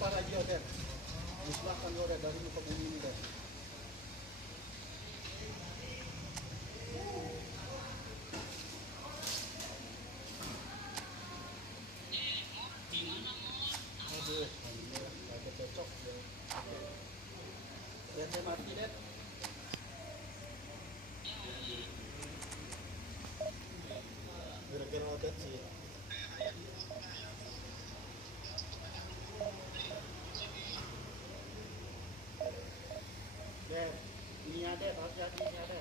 depan lagi kan. Di sebelah kan dia dari muka bumi ni dah. Aduh, agak cocok dia. Dia mati dah. Kira-kira otot sih. Dad, ini ada, hati-hati ini ada.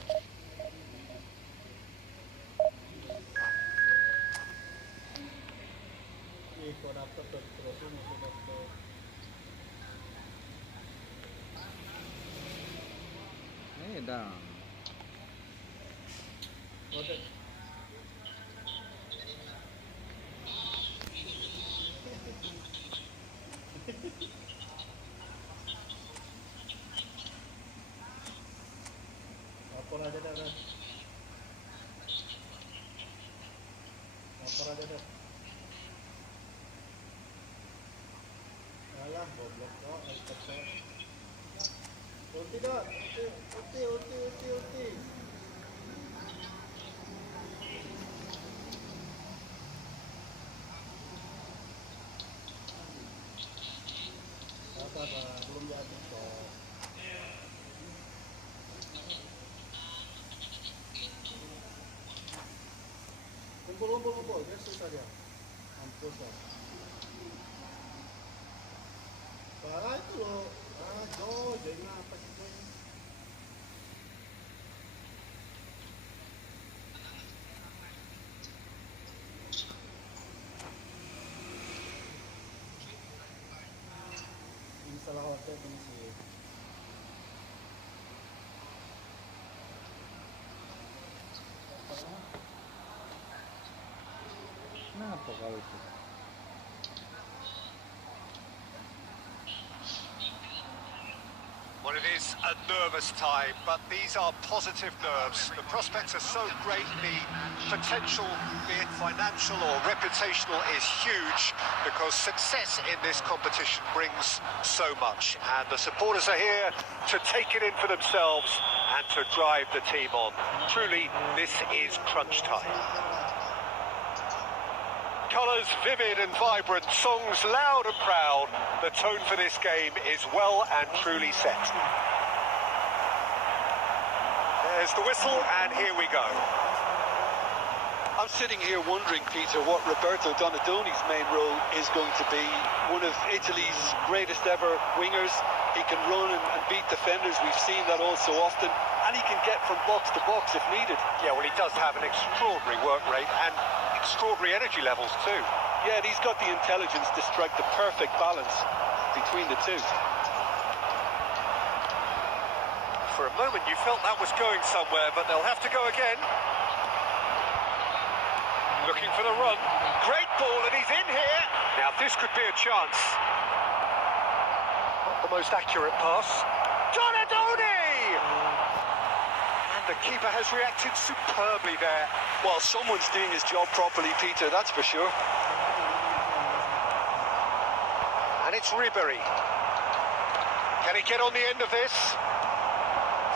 Kau dapat terus ini kau dapat. Dah. Otot. Lapor aja dah. Lapor aja dah. Alah, goblok kau, cepat. Ulti dah, ulti. Apa belum jadi kok. Kumpul, dia susah dia. Mampus lah. Parah itu loh. Jangan apa sih kau ini. Ini salah hotel ini sih. Kenapa kau itu? Well, it is a nervous time, but these are positive nerves. The prospects are so great, the potential, be it financial or reputational, is huge because success in this competition brings so much. And the supporters are here to take it in for themselves and to drive the team on. Truly, this is crunch time. Colours vivid and vibrant, songs loud and proud. The tone for this game is well and truly set. There's the whistle, and here we go. I'm sitting here wondering, Peter, what Roberto Donadoni's main role is going to be. One of Italy's greatest ever wingers. He can run and beat defenders. We've seen that all so often. And he can get from box to box if needed. Yeah, well, he does have an extraordinary work rate and extraordinary energy levels too. Yeah, and he's got the intelligence to strike the perfect balance between the two. For a moment you felt that was going somewhere, but they'll have to go again. Looking for the run. Great ball, and he's in here. Now this could be a chance. Not the most accurate pass. Donadoni! And the keeper has reacted superbly there. Well, someone's doing his job properly, Peter, that's for sure. And it's Ribery. Can he get on the end of this?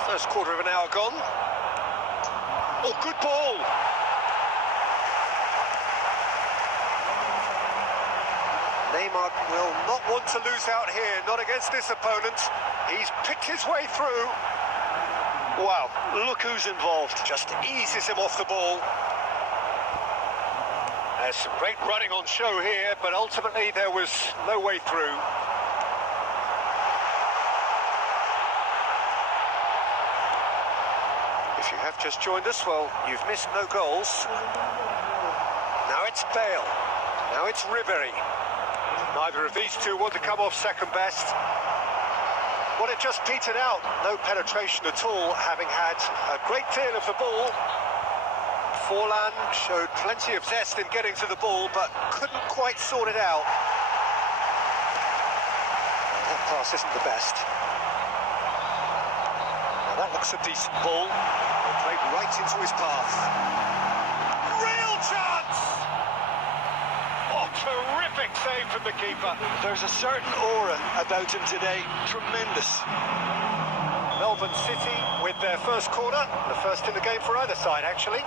First quarter of an hour gone. Oh, good ball. Neymar will not want to lose out here, not against this opponent. He's picked his way through. Wow, look who's involved. Just eases him off the ball. There's some great running on show here, but ultimately there was no way through. If you have just joined us, well, you've missed no goals. Now it's Bale. Now it's Ribery. Neither of these two want to come off second best. Well, it just petered out. No penetration at all, having had a great deal of the ball. Forlan showed plenty of zest in getting to the ball, but couldn't quite sort it out. Well, that pass isn't the best. Now that looks a decent ball. Played right into his path. Real chance! Oh, terrific Perfect save from the keeper. There's a certain aura about him today. Tremendous. Melbourne City with their first corner. The first in the game for either side, actually.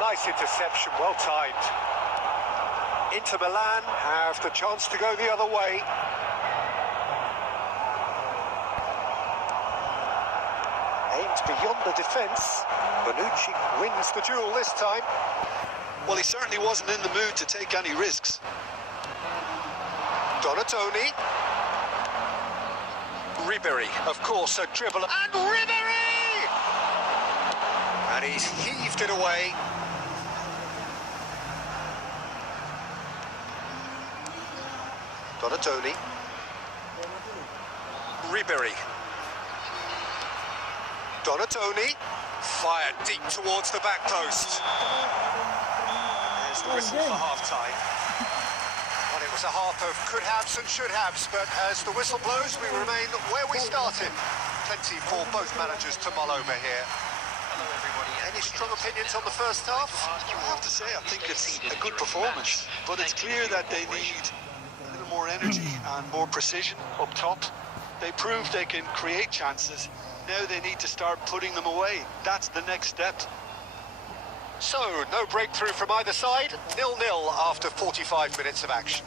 Nice interception, well timed. Inter Milan have the chance to go the other way. Aimed beyond the defence. Bonucci wins the duel this time. Well, he certainly wasn't in the mood to take any risks. Donatoni. Ribery, of course, a dribble. And Ribery! And he's heaved it away. Donatoni. Ribery. Donatoni. Fired deep towards the back post. There's the whistle for half-time. Well, it was a half of could-haves and should-haves, but as the whistle blows, we remain where we started. Plenty for both managers to mull over here. Hello, everybody. Any strong opinions on the first half? I have to say, I think it's a good performance, but it's clear that they need a little more energy and more precision up top. They proved they can create chances. Now they need to start putting them away. That's the next step. So, no breakthrough from either side. 0-0 after 45 minutes of action.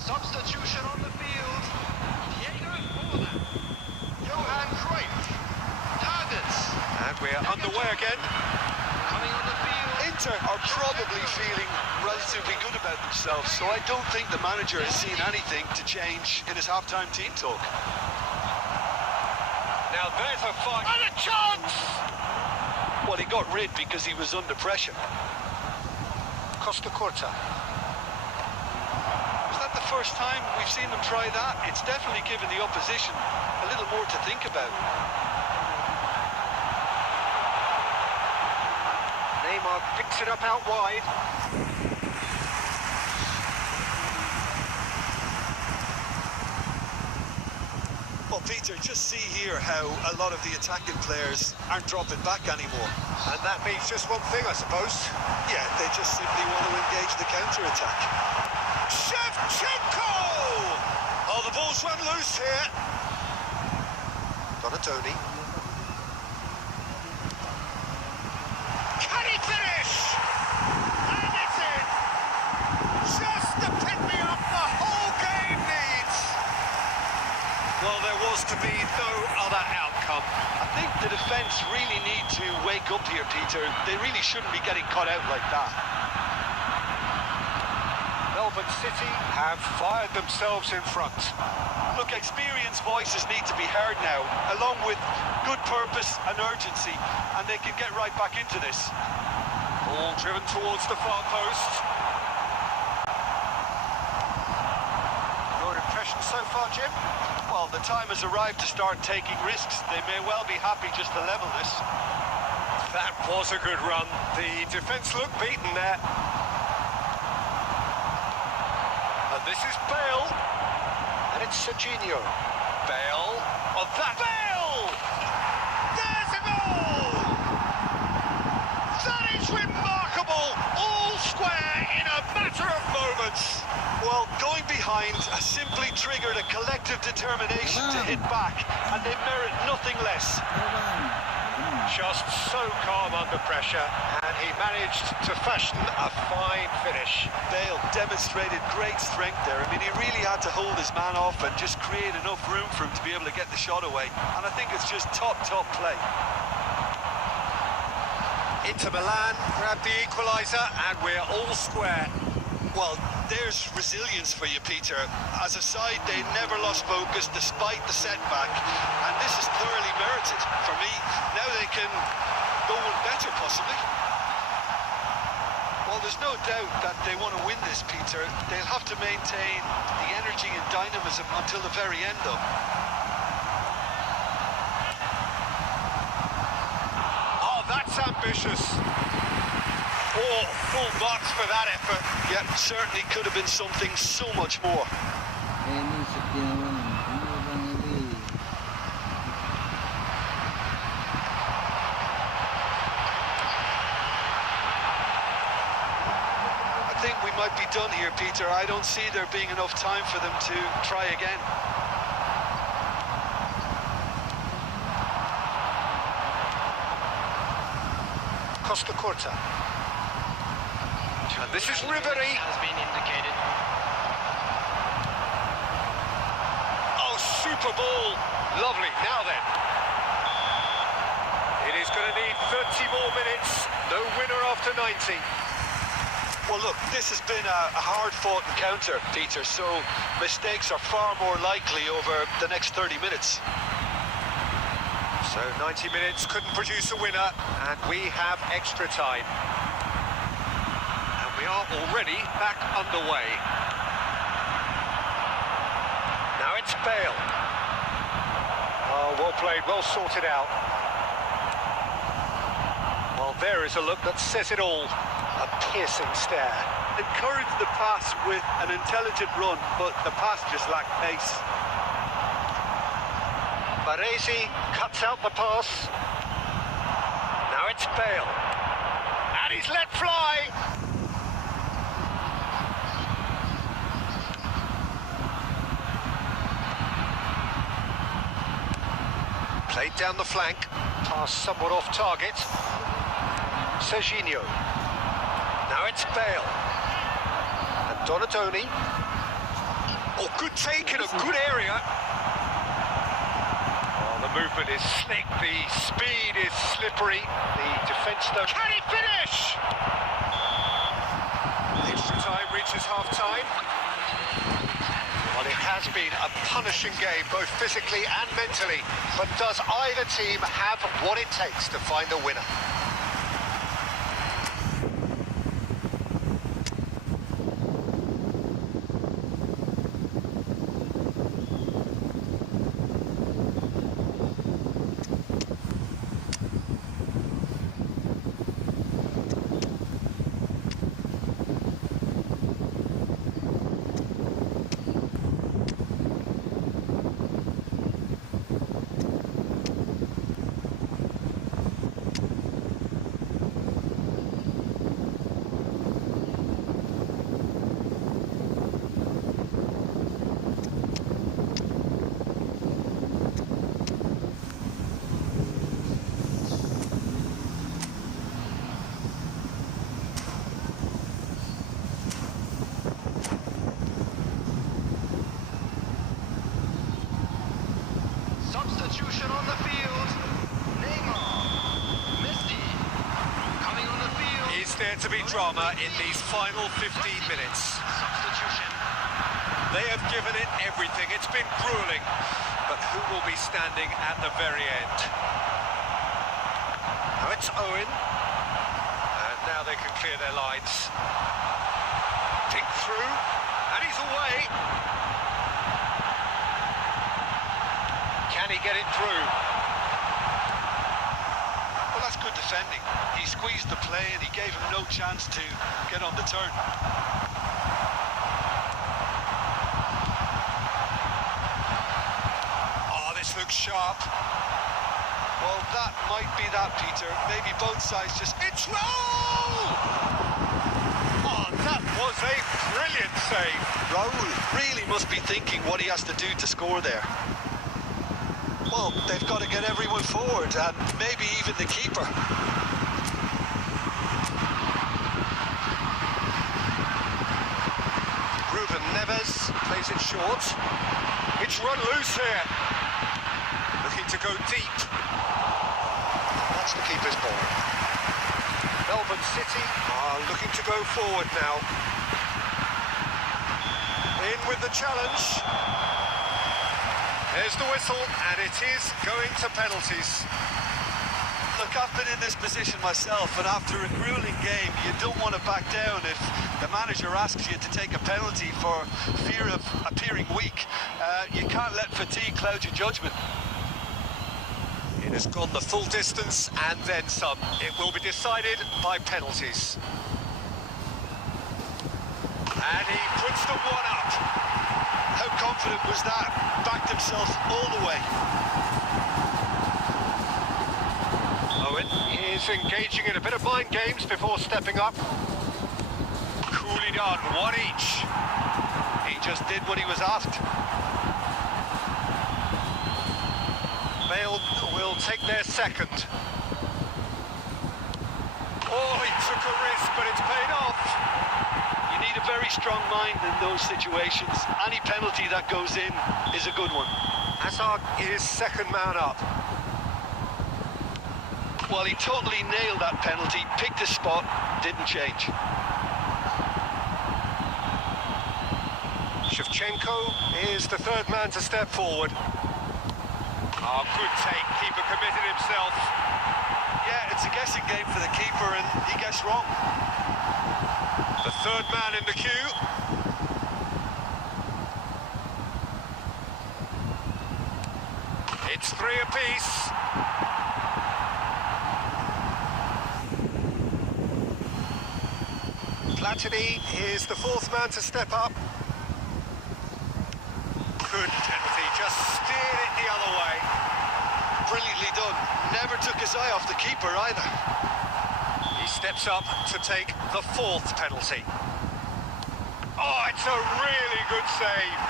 Substitution on the field. Johan Cruyff. Targets. And we're underway again. Coming on the field. Inter are probably feeling relatively good about themselves, so I don't think the manager has seen anything to change in his half-time team talk. Now there's a fight. And a chance! Well, he got rid because he was under pressure. Costa Curta. Is that the first time we've seen them try that? It's definitely given the opposition a little more to think about. Neymar picks it up out wide. Well, Peter, just see here how a lot of the attacking players aren't dropping back anymore. And that means just one thing, I suppose. Yeah, they just simply want to engage the counter-attack. Shevchenko! Oh, the ball's run loose here. Donatoni. Can he finish? And it's in! Just the pick-me-up the whole game needs. Well, there was to be no other outcome. I think the defence really need to wake up here, Peter. They really shouldn't be getting caught out like that. Melbourne City have fired themselves in front. Look, experienced voices need to be heard now, along with good purpose and urgency, and they can get right back into this. Ball driven towards the far post. Your impression so far, Jim? Well, the time has arrived to start taking risks. They may well be happy just to level this. That was a good run. The defence looked beaten there. And this is Bale. And it's Serginho. Bale. On that. Bale! There's a goal! That is remarkable. All square in a matter of moments. Well, going behind has simply triggered a collective determination to hit back, and they merit nothing less. Just so calm under pressure, and he managed to fashion a fine finish. Bale demonstrated great strength there. I mean, he really had to hold his man off and just create enough room for him to be able to get the shot away. And I think it's just top play. Inter Milan grabbed the equaliser, and we're all square. Well, there's resilience for you, Peter. As a side, they never lost focus despite the setback, and this is thoroughly merited for me. Now they can go one better, possibly. Well, there's no doubt that they want to win this, Peter. They'll have to maintain the energy and dynamism until the very end, though. Oh, that's ambitious. 4 full marks for that effort. Yeah, certainly could have been something so much more. Ini Setiawan, ini Bang Eli. I think we might be done here, Peter. I don't see there being enough time for them to try again. Costa Corta. And this is Ribery. Has been indicated. Oh, super ball. Lovely. Now then. It is going to need 30 more minutes. No winner after 90. Well, look, this has been a hard-fought encounter, Peter, so mistakes are far more likely over the next 30 minutes. So 90 minutes couldn't produce a winner, and we have extra time. And we are already back underway. Now it's Bale. Oh, well played, well sorted out. Well, there is a look that says it all. A piercing stare. Encourage the pass with an intelligent run, but the pass just lacked pace. Baresi cuts out the pass. Now it's Bale. And he's let fly. Played down the flank. Pass somewhat off target. Serginho. Now it's Bale. And Donadoni. Oh, good take in a good area. The movement is slick, the speed is slippery, the defence though... Can he finish? Extra time reaches half-time. Well, it has been a punishing game, both physically and mentally, but does either team have what it takes to find a winner? Substitution on the field. Neymar. Messi. Coming on the field. Is there to be drama in these final 15 minutes? Substitution. They have given it everything. It's been grueling. But who will be standing at the very end? Now it's Owen. And now they can clear their lines. Dig through. And he's away. Can he get it through? Well, that's good defending. He squeezed the play and he gave him no chance to get on the turn. Oh, this looks sharp. Well, that might be that, Peter. Maybe both sides just... It's Raul! Oh, that was a brilliant save. Raul really must be thinking what he has to do to score there. Well, they've got to get everyone forward, and maybe even the keeper. Ruben Neves plays it short. It's run loose here. Looking to go deep. That's the keeper's ball. Melbourne City are looking to go forward now. In with the challenge. There's the whistle, and it is going to penalties. Look, I've been in this position myself, and after a grueling game, you don't want to back down if the manager asks you to take a penalty for fear of appearing weak. You can't let fatigue cloud your judgment. It has gone the full distance and then some. It will be decided by penalties. And he puts the one up. How confident was that? Backed himself all the way. Owen is engaging in a bit of mind games before stepping up. Coolly done, one each. He just did what he was asked. Bale will take their second. Oh, he took a risk, but it's paid off. You need a very strong mind in those situations. Any penalty that goes in is a good one. Hazard is second man up. Well, he totally nailed that penalty, picked his spot, didn't change. Shevchenko is the third man to step forward. Oh, good take, keeper committed himself. Yeah, it's a guessing game for the keeper, and he guessed wrong. The third man in the queue. It's three apiece. Platini is the fourth man to step up. Good penalty, just steered it the other way. Brilliantly done. Never took his eye off the keeper either. He steps up to take the fourth penalty. Oh, it's a really good save.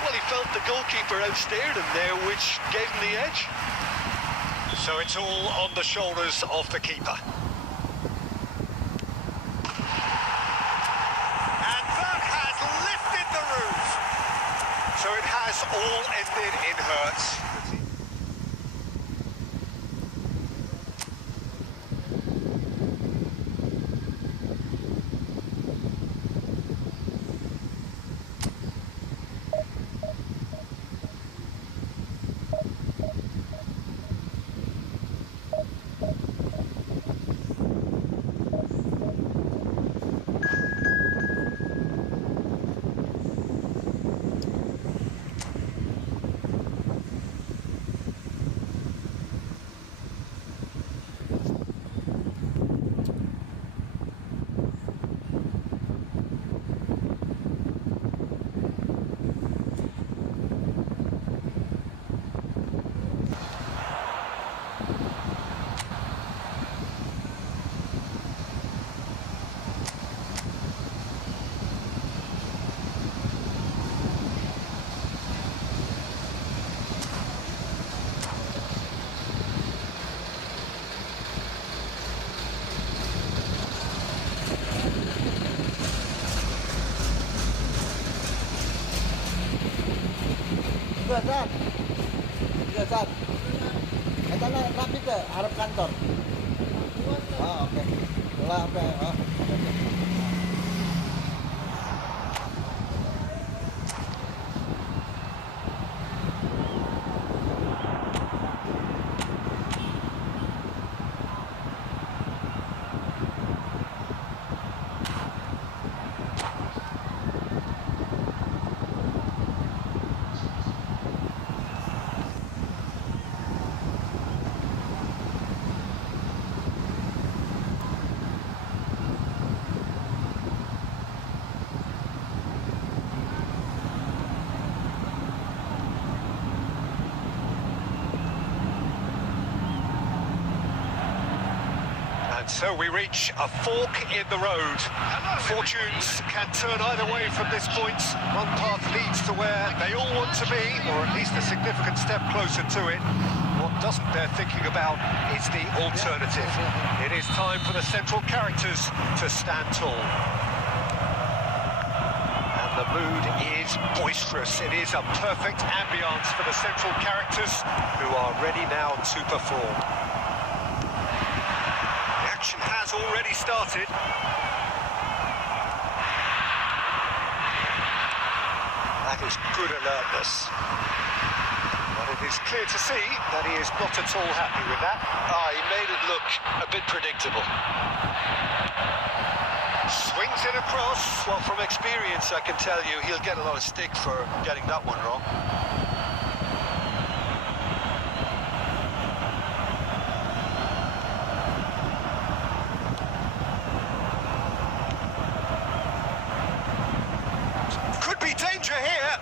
Well, he felt the goalkeeper outsteered him there, which gave him the edge. So it's all on the shoulders of the keeper. And that has lifted the roof. So it has all ended in hurts. Tiga saat. Kita nak rapid ke harap kantor. Ah, okey. Lah apa? Ah. So we reach a fork in the road. Fortunes can turn either way from this point. One path leads to where they all want to be, or at least a significant step closer to it. What doesn't bear thinking about is the alternative. It is time for the central characters to stand tall. And the mood is boisterous. It is a perfect ambience for the central characters who are ready now to perform. Action has has already started. That is good alertness. But it is clear to see that he is not at all happy with that. He made it look a bit predictable. Swings it across. Well, from experience, I can tell you he'll get a lot of stick for getting that one wrong. Could be danger here.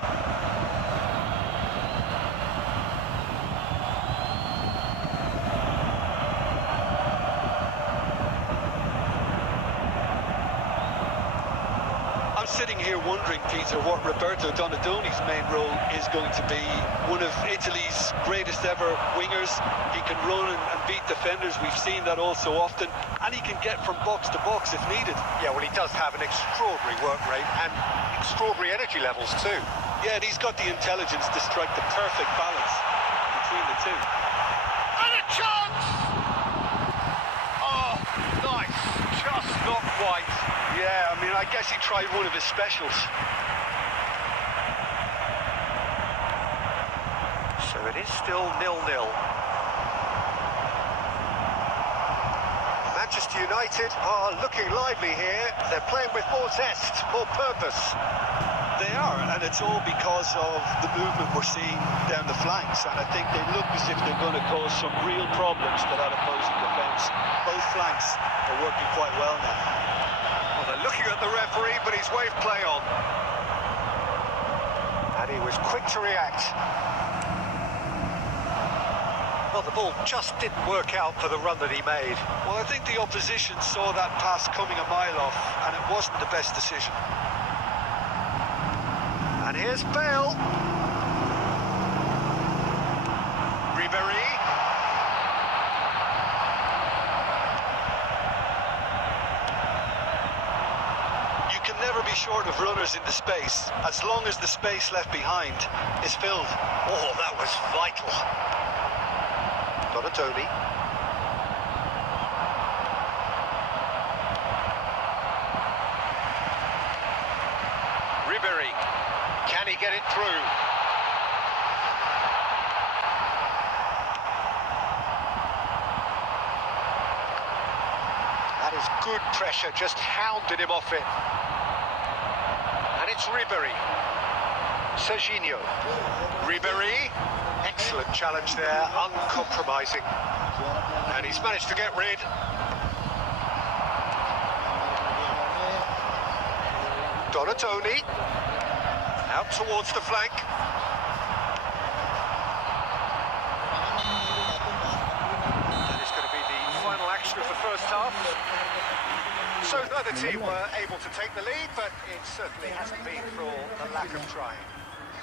Sitting here wondering, Peter, what Roberto Donadoni's main role is going to be. One of Italy's greatest ever wingers. He can run and beat defenders. We've seen that all so often. And he can get from box to box if needed. Yeah, well, he does have an extraordinary work rate and extraordinary energy levels too. Yeah, and he's got the intelligence to strike the perfect balance between the two. And a chance! Oh, nice. Just not quite. Yeah, I mean, I guess he tried one of his specials. So it is still 0-0. Manchester United are looking lively here. They're playing with more zest, more purpose. They are, and it's all because of the movement we're seeing down the flanks, and I think they look as if they're going to cause some real problems to that opposing defence. Both flanks are working quite well now. Well, they're looking at the referee, but he's waved play on. And he was quick to react. Well, the ball just didn't work out for the run that he made. Well, I think the opposition saw that pass coming a mile off, and it wasn't the best decision. And here's Bale. Ribery. You can never be short of runners in the space, as long as the space left behind is filled. Oh, that was vital. Donatoni. Ribery. Can he get it through? That is good pressure, just hounded him off it. And it's Ribery. Serginho. Ribery. Excellent challenge there, uncompromising. And he's managed to get rid. Donatoni. Out towards the flank. That is going to be the final action of the first half. So neither team were able to take the lead, but it certainly hasn't been for the lack of trying.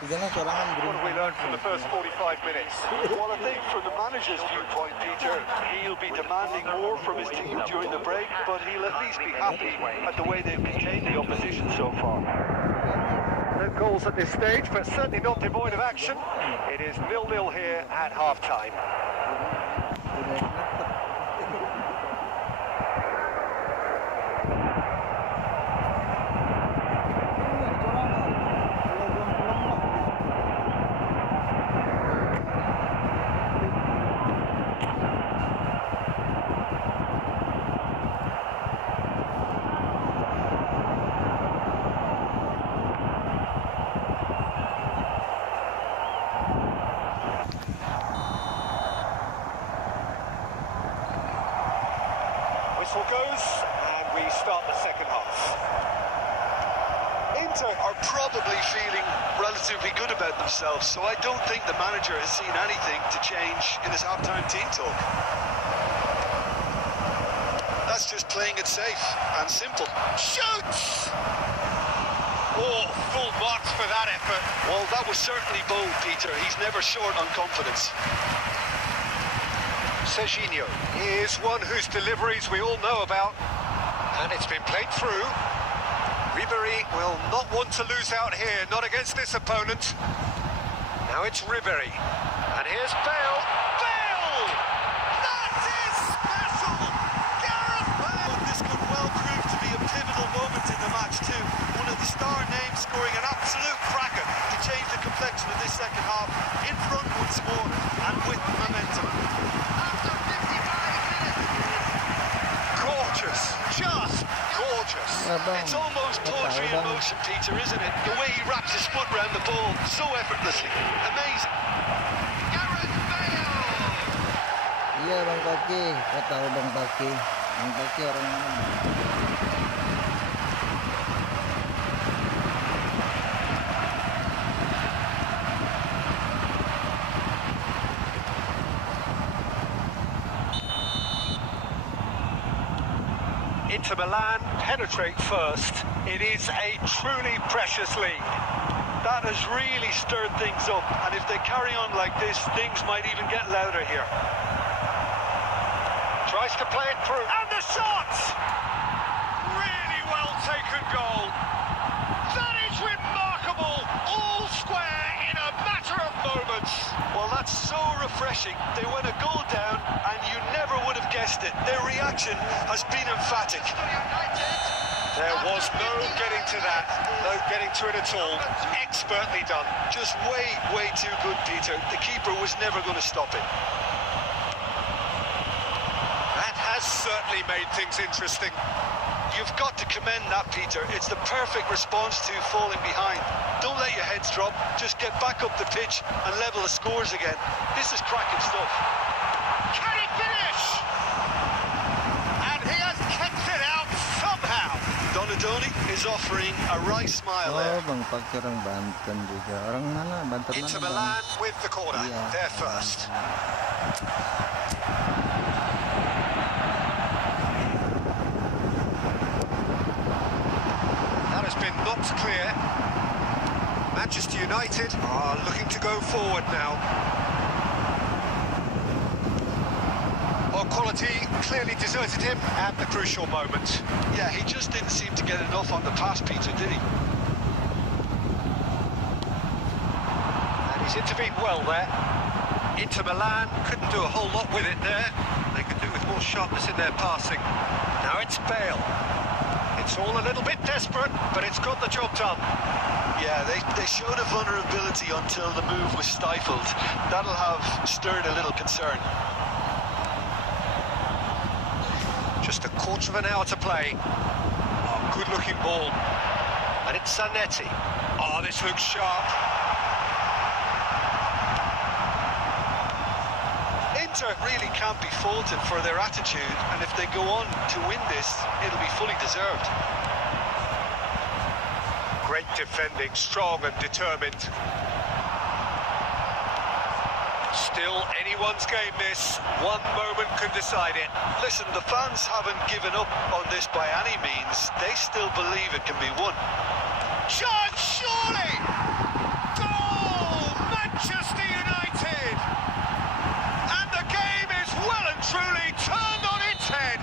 What have we learned from the first 45 minutes? Well, I think from the manager's viewpoint, Peter, he'll be demanding more from his team during the break, but he'll at least be happy at the way they've contained the opposition so far. No goals at this stage, but certainly not devoid of action. It is 0-0 here at half-time. Whistle goes, and we start the second half. Inter are probably feeling relatively good about themselves, so I don't think the manager has seen anything to change in his half-time team talk. That's just playing it safe and simple. Shoots! Oh, full marks for that effort. Well, that was certainly bold, Peter. He's never short on confidence. Serginho is one whose deliveries we all know about, and it's been played through. Ribery will not want to lose out here, not against this opponent. Now it's Ribery, and here's Bale. Bale! That is special! Gareth Bale! It's almost poetry in motion, Peter, isn't it? The way he wraps his foot around the ball so effortlessly. Amazing. Gareth Bale. Iya Bang Paki, kau tahu Bang Paki. Bang Paki orang mana? Inter Milan penetrate first. It is a truly precious lead. That has really stirred things up, and if they carry on like this, things might even get louder here. Tries to play it through. And the shot! Really well taken goal. That is remarkable. All square in a matter of moments. Well, that's so refreshing. They went a goal down, and you never would have guessed it. Their reaction has been emphatic. There was no getting to that. No getting to it at all. Expertly done. Just way too good, Peter. The keeper was never going to stop it. That has certainly made things interesting. You've got to commend that, Peter. It's the perfect response to falling behind. Don't let your heads drop. Just get back up the pitch and level the scores again. This is cracking stuff. Can he finish? And he has kept it out somehow. Donadoni is offering a wry smile there. Oh Bang Paki orang Banten juga. Orang mana? Banten Inter mana Bang? Milan with the corner. Iya. They're first. That has been knocked clear. Manchester United are looking to go forward now. Well, quality clearly deserted him at the crucial moment. Yeah, he just didn't seem to get enough on the pass, Peter, did he? And he's intervened well there. Inter Milan couldn't do a whole lot with it there. They could do with more sharpness in their passing. Now it's Bale. It's all a little bit desperate, but it's got the job done. Yeah, they showed a vulnerability until the move was stifled. That'll have stirred a little concern. Just a quarter of an hour to play. Oh, good-looking ball. And it's Zanetti. Oh, this looks sharp. Inter really can't be faulted for their attitude, and if they go on to win this, it'll be fully deserved. Great defending, strong and determined. Still anyone's game this. One moment could decide it. Listen, the fans haven't given up on this by any means. They still believe it can be won. Chance, surely! Goal! Manchester United! And the game is well and truly turned on its head.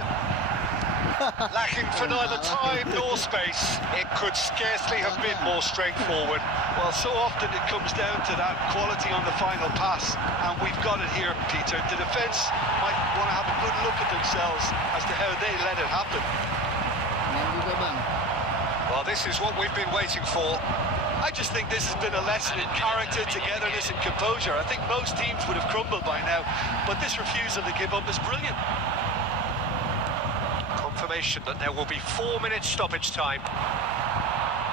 Lacking for neither time nor space. It could scarcely have been more straightforward. Well, so often it comes down to that quality on the final pass, and we've got it here, Peter. The defence might want to have a good look at themselves as to how they let it happen. Main juga Bang. Well, this is what we've been waiting for. I just think this has been a lesson in character, togetherness and composure. I think most teams would have crumbled by now, but this refusal to give up is brilliant. Confirmation that there will be 4 minutes stoppage time.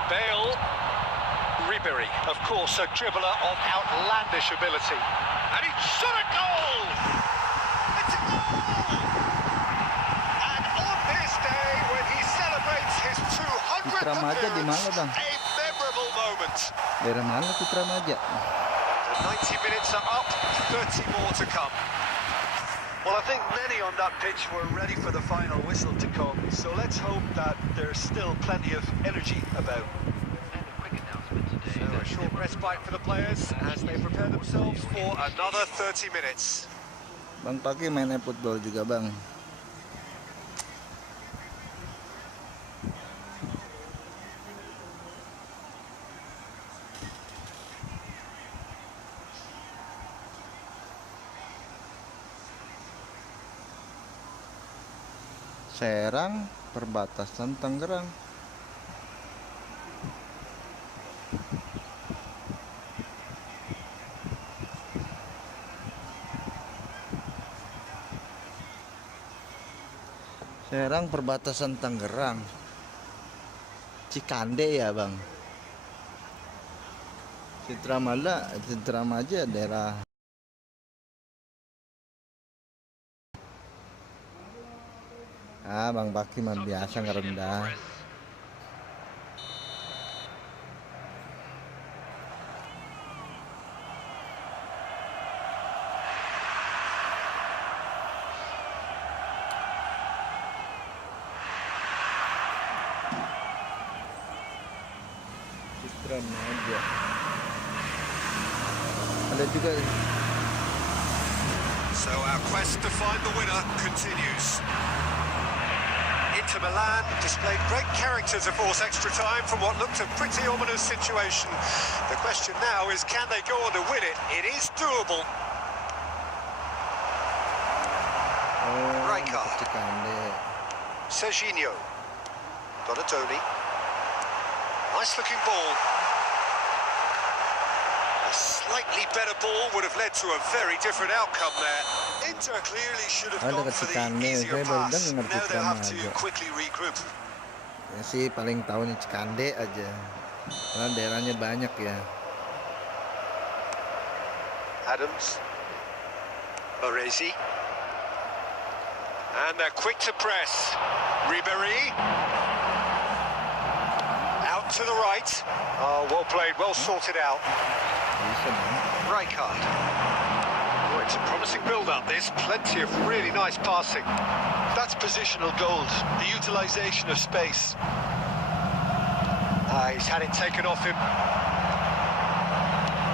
Bale, Ribery, of course, a dribbler of outlandish ability. And he shot a goal! It's a goal! And on this day, when he celebrates his 200th Citra Maja di mana, appearance, Bang? a memorable moment. Daerah mana Citra Maja? The 90 minutes are up, 30 more to come. Well, I think many on that pitch were ready for the final whistle to come, so let's hope that there's still plenty of energy about. So a short respite for the players as they prepare themselves for another 30 minutes. Bang Paki main Efootball juga Bang. Serang, perbatasan Tangerang. Serang, perbatasan Tangerang. Cikande ya bang. Citramaja daerah. Bang Baki mah biasa ngerendah. Citramaja. Ada juga. So our quest to find the winner continues. Inter Milan displayed great character to force extra time from what looked a pretty ominous situation. The question now is, can they go on to win it? It is doable. Rijkaard. Cikande. Serginho. Donadoni. Nice looking ball. A slightly better ball would have led to a very different outcome there. Inter clearly should have gone for the easier pass. Now they'll have to quickly regroup. Ya sih paling tahu nih Cikande aja. Karena daerahnya banyak ya. Adams. Baresi. And they're quick to press. Ribéry. Out to the right. Oh, well played, well sorted out. Rijkaard. Oh, it's a promising build-up. There's plenty of really nice passing. That's positional gold, the utilisation of space. He's had it taken off him.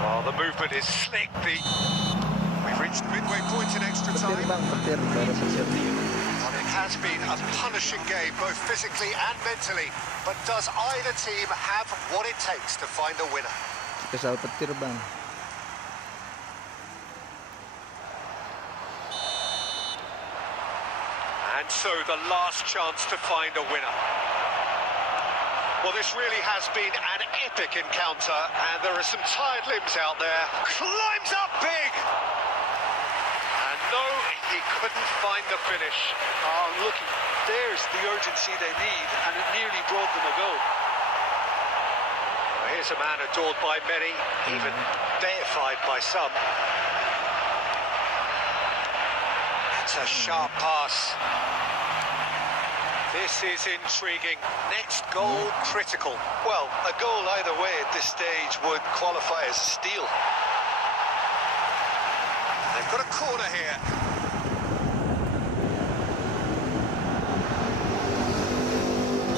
Oh, the movement is slick. We've reached the midway point in extra time. Petir. Well, it has been a punishing game, both physically and mentally. But does either team have what it takes to find a winner? Kesal petir bang. And so the last chance to find a winner. Well, this really has been an epic encounter, and there are some tired limbs out there. Climbs up big! And no, he couldn't find the finish. Oh, look, there's the urgency they need, and it nearly brought them a goal. Well, here's a man adored by many, even deified by some. It's a sharp pass. This is intriguing. Next goal critical. Well, a goal either way at this stage would qualify as a steal. They've got a corner here.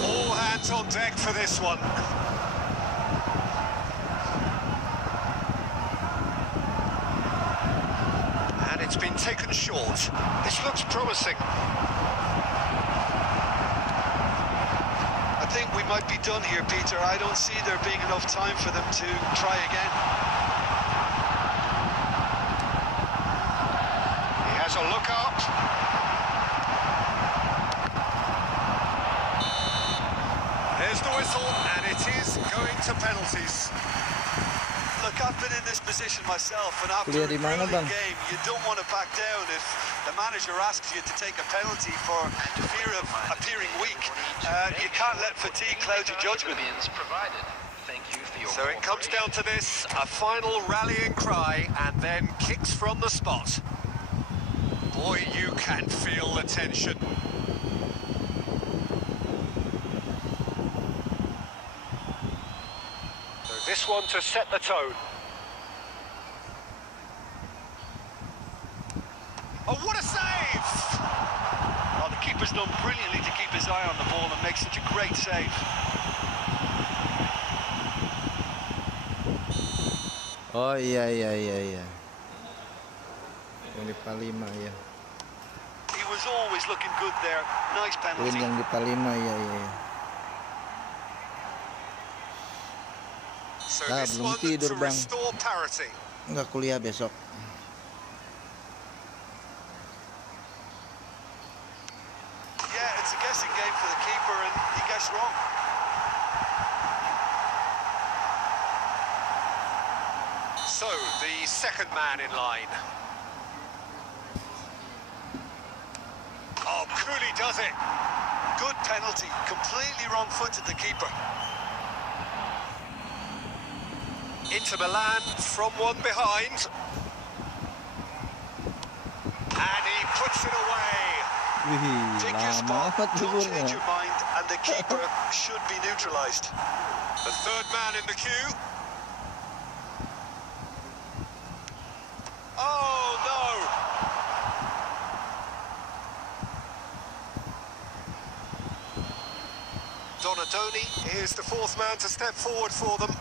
All hands on deck for this one. And it's been taken short. This looks promising. I think we might be done here, Peter. I don't see there being enough time for them to try again. He has a look up. There's the whistle, and it is going to penalties. Look, I've been in this position myself, and after Kuliah a di mana, grueling Bang? game, you don't want to back down if the manager asks you to take a penalty for fear of appearing weak. You can't let fatigue cloud your judgment. So it comes down to this, a final rallying cry, and then kicks from the spot. Boy, you can feel the tension. So this one to set the tone. Oh, what a save! Oh, the keeper's done brilliantly to keep his eye on the ball and make such a great save. Oh iya. Yang di Palima ya. He was always looking good there. Nice penalty. Yang di Palima ya. So Ah, this belum one tidur, to Bang. restore parity. Nggak kuliah besok. Yeah, it's a guessing game for the keeper, and he guessed wrong. So, the second man in line. Oh, Cooley does it. Good penalty. Completely wrong-footed, the keeper. Inter Milan from one behind. And he puts it away. Wih, Take your lama spot, amat don't liburnya. change your mind, and the keeper should be neutralised. The third man in the queue. Oh no! Donadoni is the fourth man to step forward for them.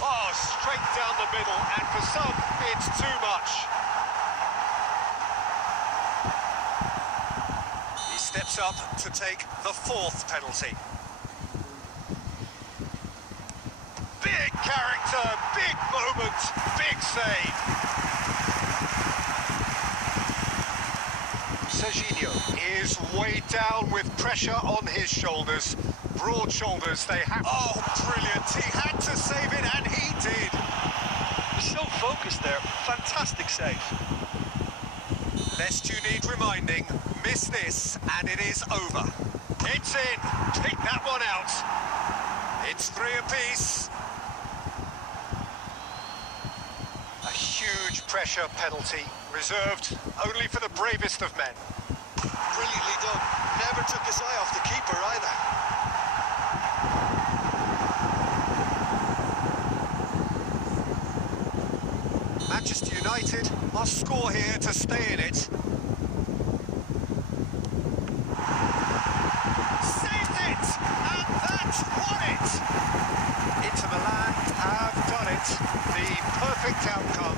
Oh, straight down the middle, and for some, it's too much. He steps up to take the fourth penalty. Big character, big moment, big save. Serginho is weighed down with pressure on his shoulders. Broad shoulders, they have... Oh, brilliant. He had to save it, and he did. He's so focused there. Fantastic save. Lest you need reminding, miss this, and it is over. It's in. Pick that one out. It's 3 apiece. A huge pressure penalty, reserved only for the bravest of men. Brilliantly done. Never took his eye off the keeper either. Manchester United must score here to stay in it. Saved it! And that's won it! Inter Milan have done it. The perfect outcome.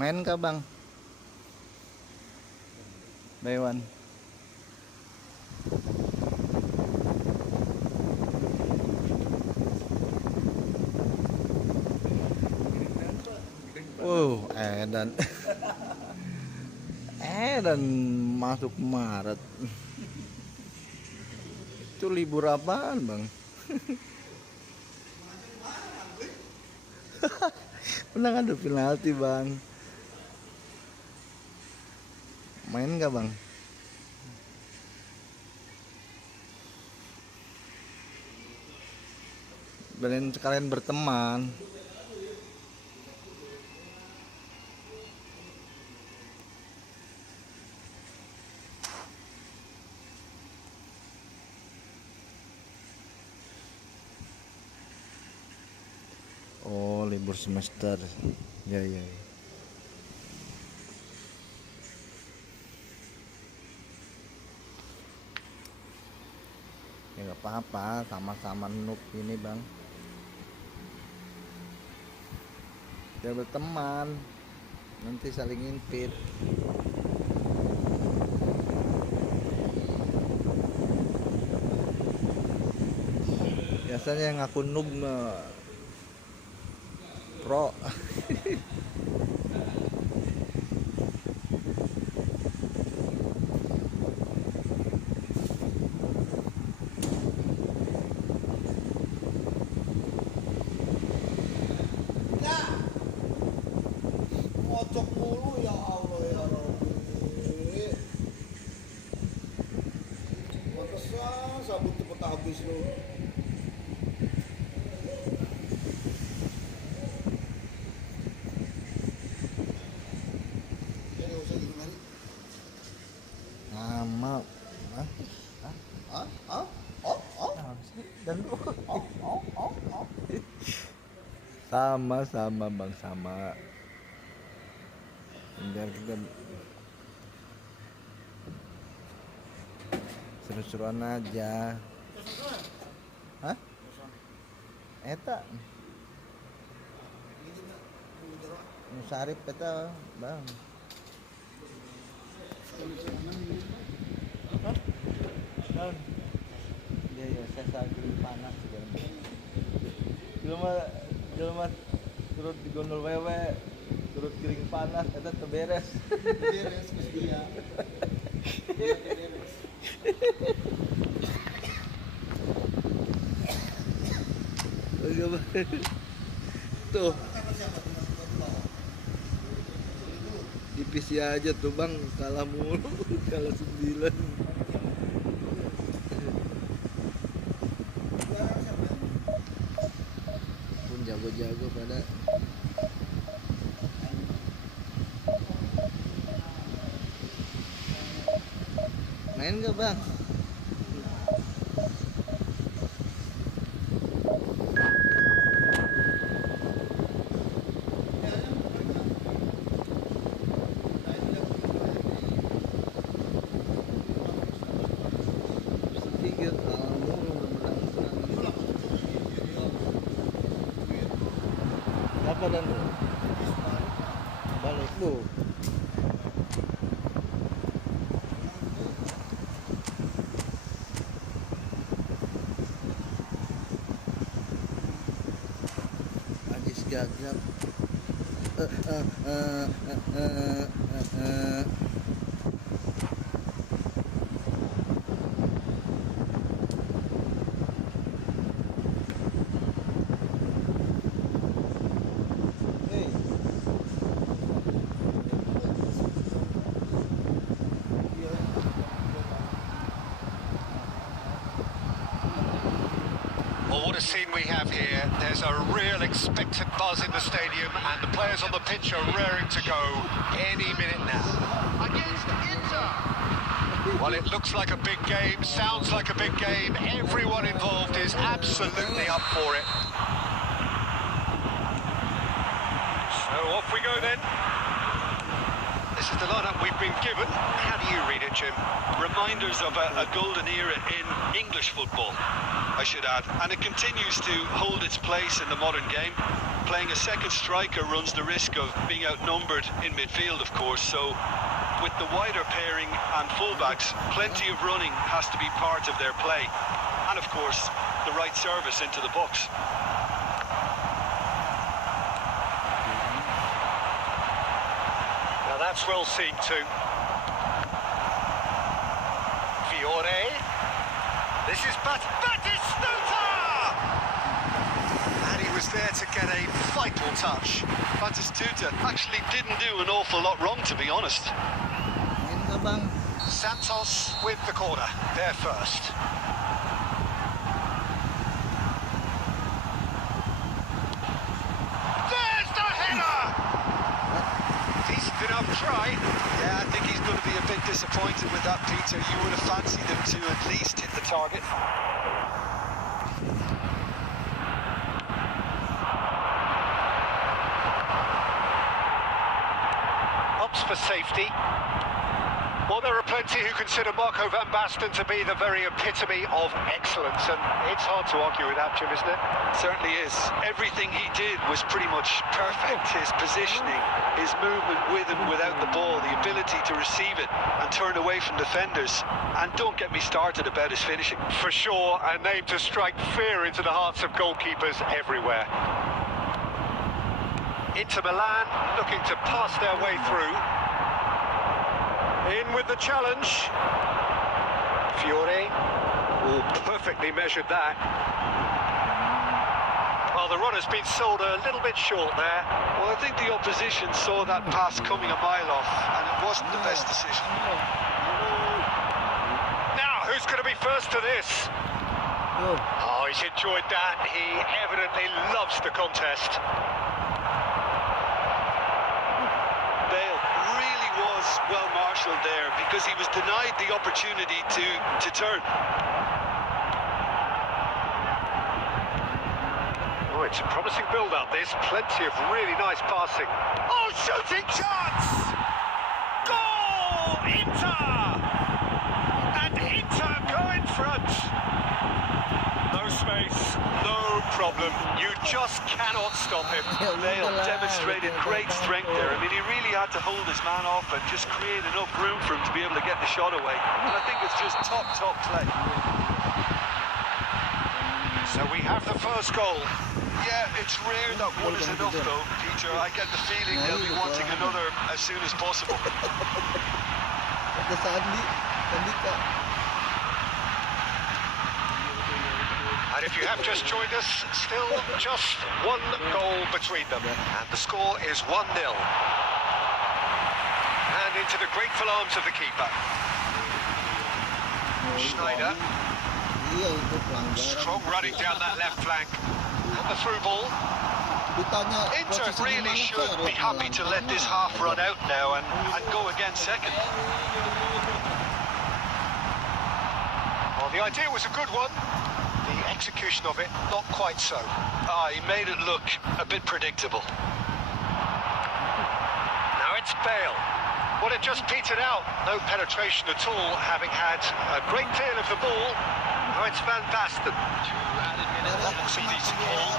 Main kah bang? Baywan. Edan. Edan masuk Maret. Itu libur apaan bang? Pernah ngadu penalti bang. Main nggak bang? Belain sekalian berteman. Oh, libur semester. Ya ya. Ya nggak apa-apa, sama-sama noob ini bang. Dia berteman, nanti saling invite. Biasanya yang ngaku noob pro. Ngocok mulu ya Allah ya Rabbi. Pantesan sabun cepet habis lo. Ya nggak usah gitu kali. Lama. Dan sama bang, sama. Biar kita seru-seruan aja. Hah? Eta Musarip eta bang. Hah? Naon? Ya saya lagi panas jelema turut digondol wewe, turut giring panas eta teu beres. Beres, geus dia. Dia beres. Tuh. Tipis ya aja tuh bang, kalah mulu, kalah 9. Pun jago-jago pada. Main nggak bang? Tiga kamu menang. Apa dan balik bu? Ajis gagap. Well, what a scene we have here. There's a real expectant buzz in the stadium, and the players on the pitch are raring to go any minute now. Against Inter. Well, it looks like a big game, sounds like a big game. Everyone involved is absolutely up for it. So off we go then. This is the lineup we've been given. How do you read it, Jim? Reminders of a golden era in English football, I should add, and it continues to hold its place in the modern game. Playing a second striker runs the risk of being outnumbered in midfield, of course, so with the wider pairing and fullbacks, plenty of running has to be part of their play, and of course the right service into the box. Now that's well seen too. Fiore. This is Batistuta! And he was there to get a vital touch. Batistuta actually didn't do an awful lot wrong, to be honest. Main nggak bang? Santos with the corner, there first. There's the header! Decent enough try. Yeah, I think he's going to be a bit disappointed with that, Peter. You would have fancied him to at least hit the target. Ups for safety. Well, there are plenty who consider Marco van Basten to be the very epitome of excellence, and it's hard to argue with that, Jim, isn't it? Certainly is. Everything he did was pretty much perfect. His positioning, his movement with and without the ball, the ability to receive it and turn away from defenders. And don't get me started about his finishing. For sure, a name to strike fear into the hearts of goalkeepers everywhere. Inter Milan looking to pass their way through. In with the challenge. Fiore. Oh, perfectly measured that. Well, the run has been sold a little bit short there. Well, I think the opposition saw that pass coming a mile off, and it wasn't the best decision. Now, who's going to be first to this? Oh, he's enjoyed that. He evidently loves the contest. Bale really was well marshalled there because he was denied the opportunity to turn. Oh, it's a promising build-up, this. Plenty of really nice passing. Oh, shooting chance! Goal! Inter! And Inter go in front. No space, no problem. You just cannot stop him. Bale demonstrated great strength there. I mean, he really had to hold his man off and just create enough room for him to be able to get the shot away. And I think it's just top play. So we have the first goal. Yeah, it's rare that one is enough, though, Peter. I get the feeling they'll be wanting another as soon as possible. Ada Sandi, Sandika. And if you have just joined us, still just one goal between them. And the score is 1-0. And into the grateful arms of the keeper. Schneider. Iya itu pelanggaran. Strong running down that left flank. And the through ball. Ditanya Inter posisi really mana, should saya be harus happy to bilang let this tengah half aja. run out now and go again second. Well, the idea was a good one. The execution of it, not quite so. He made it look a bit predictable. Now it's Bale. Well, it just petered out. No penetration at all, having had a great deal of the ball. Now it's Van Basten. That looks a decent ball.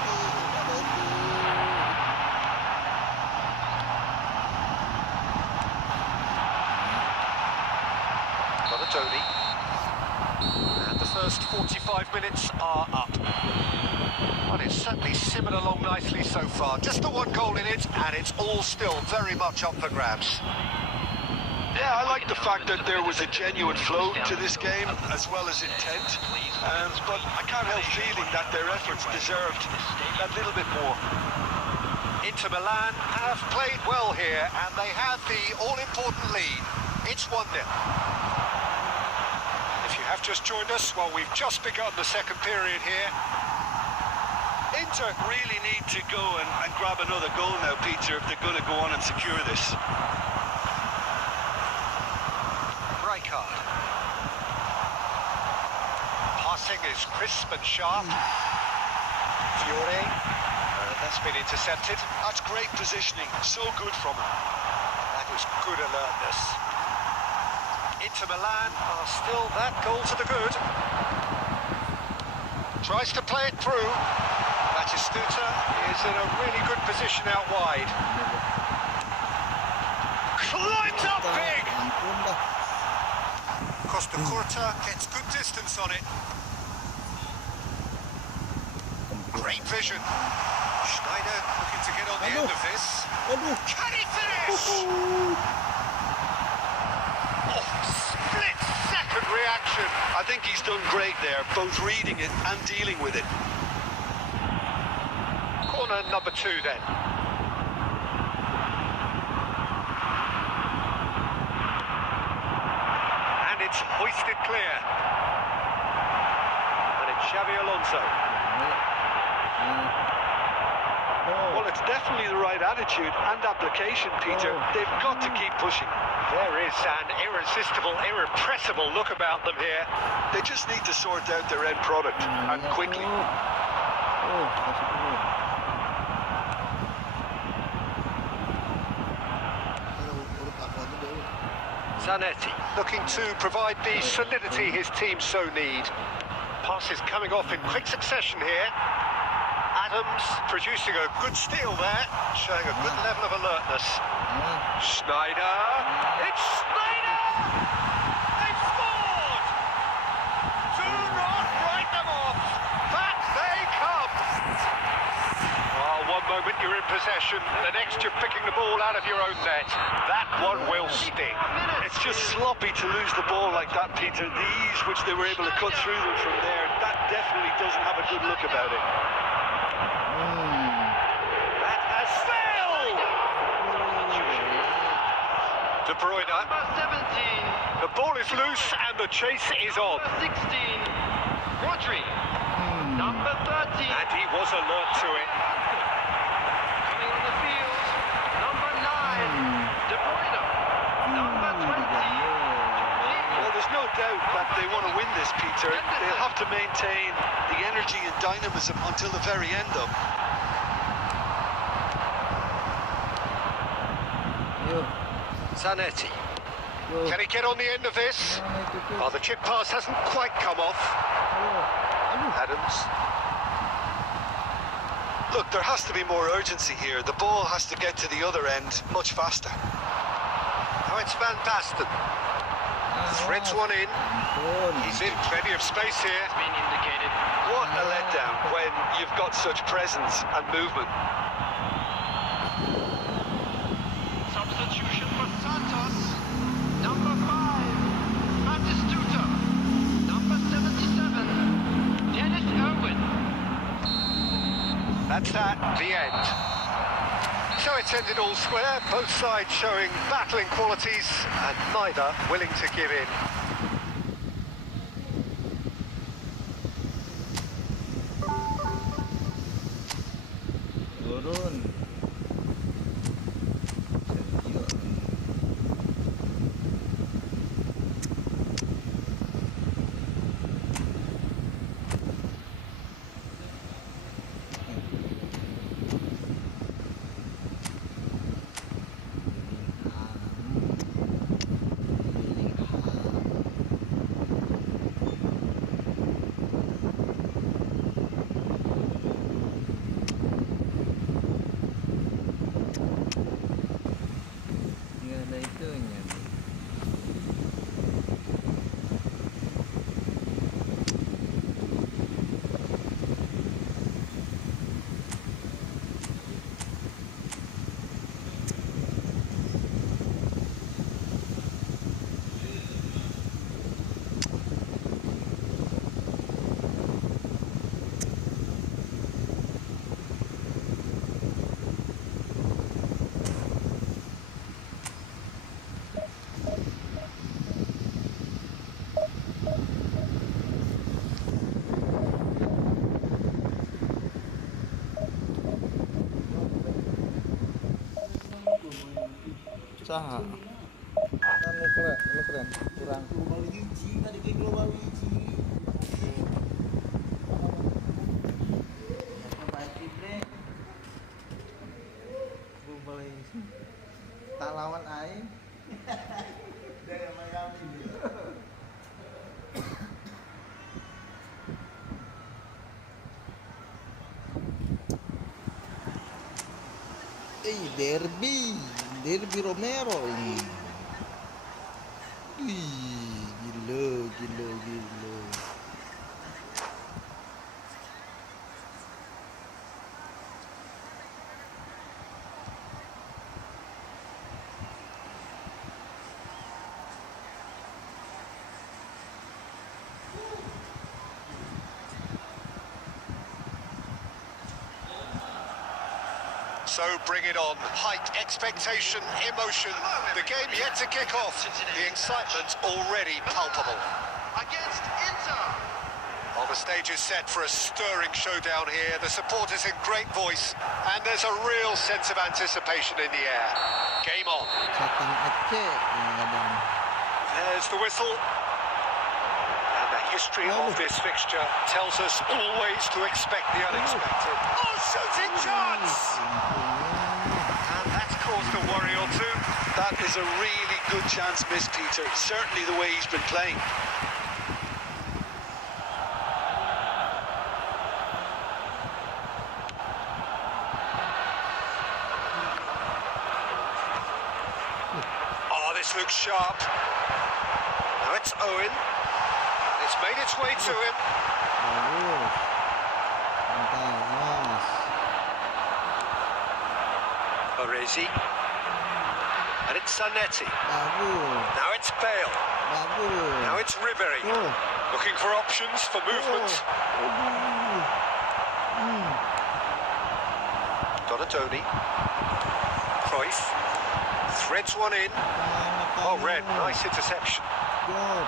Donadoni. And the first 45 minutes are up. Well, it's certainly simmered along nicely so far. Just the one goal in it, and it's all still very much up for grabs. Yeah, I like the fact that there was a genuine flow to this game as well as intent, but I can't help feeling that their efforts deserved a little bit more. Inter Milan have played well here, and they have the all-important lead. It's 1-0. If you have just joined us, well, we've just begun the second period here. Inter really need to go and grab another goal now, Peter, if they're going to go on and secure this. Rijkaard. Passing is crisp and sharp. Fiore. That's been intercepted. That's great positioning, so good from him. That was good alertness. Inter Milan are still that goal to the good. Tries to play it through. Batistuta is in a really good position out wide. Climbs up big! Ampun dah. Costa Curta gets good distance on it. Great vision. Schneider looking to get on the end of this. Aduh. Can he finish? Oh, split-second reaction. I think he's done great there, both reading it and dealing with it. Corner number 2 then. And it's hoisted clear. And it's Xavi Alonso. Well, it's definitely the right attitude and application, Peter. They've got to keep pushing. There is an irresistible, irrepressible look about them here. They just need to sort out their end product, and quickly. Oh, kasih dulu. Zanetti looking to provide the solidity his team so need. Passes coming off in quick succession here. Adams producing a good steal there, showing a good level of alertness. Schneider. It's Schneider! They've scored! Do not write them off. Back they come. Oh, one moment you're in possession, the next you're picking the ball out of your own net. That one will sting. It's just sloppy to lose the ball like that, Peter. The ease which they were able to cut through them from there, that definitely doesn't have a good look about it. That has failed! De Bruyne. Number 17. The ball is loose and the chase is on. Number 16. Rodri. Number 13. And he was alert to it. Coming on the field. Number 9. De Bruyne. Number 20. Well, there's no doubt that they want to win this, Peter. They'll have to maintain the energy and dynamism until the very end, though. Zanetti. Can he get on the end of this? Oh, the chip pass hasn't quite come off. Adams. Look, there has to be more urgency here. The ball has to get to the other end much faster. Now it's Van Basten. Threads one in. He's in plenty of space here. Being indicated. What a letdown when you've got such presence and movement. Substitution for Santos. Number 5. Batistuta. Number 77. Dennis Irwin. That's that, the end. So it's ended all square, both sides showing battling qualities and neither willing to give in. Turun. Nggak ada itunya. Saha. Anu keren, kurang. Global hiji tadi ke global hiji. Global hiji. Tak lawan aing. Dari Miami. Derby Romero ini. Wih, gila. So bring it on. Height, expectation, emotion. The game yet to kick off. The excitement already palpable. Against Inter. Well, the stage is set for a stirring showdown here. The supporters in great voice, and there's a real sense of anticipation in the air. Game on. Setan FC kadang. There's the whistle. And the history of this fixture tells us always to expect the unexpected. Oh, shooting chance! And that's caused a worry or two. That is a really good chance missed, Peter. Certainly the way he's been playing. Oh, this looks sharp. Now it's Owen. It's made its way to him. Bagus. Mantap. Baresi. And it's Zanetti. Bagus. Now it's Bale. Bagus. Now it's Ribery. Oh. Looking for options for movement. Donatoni. Cruyff. Threads one in. Oh, Red. Nice interception. Good.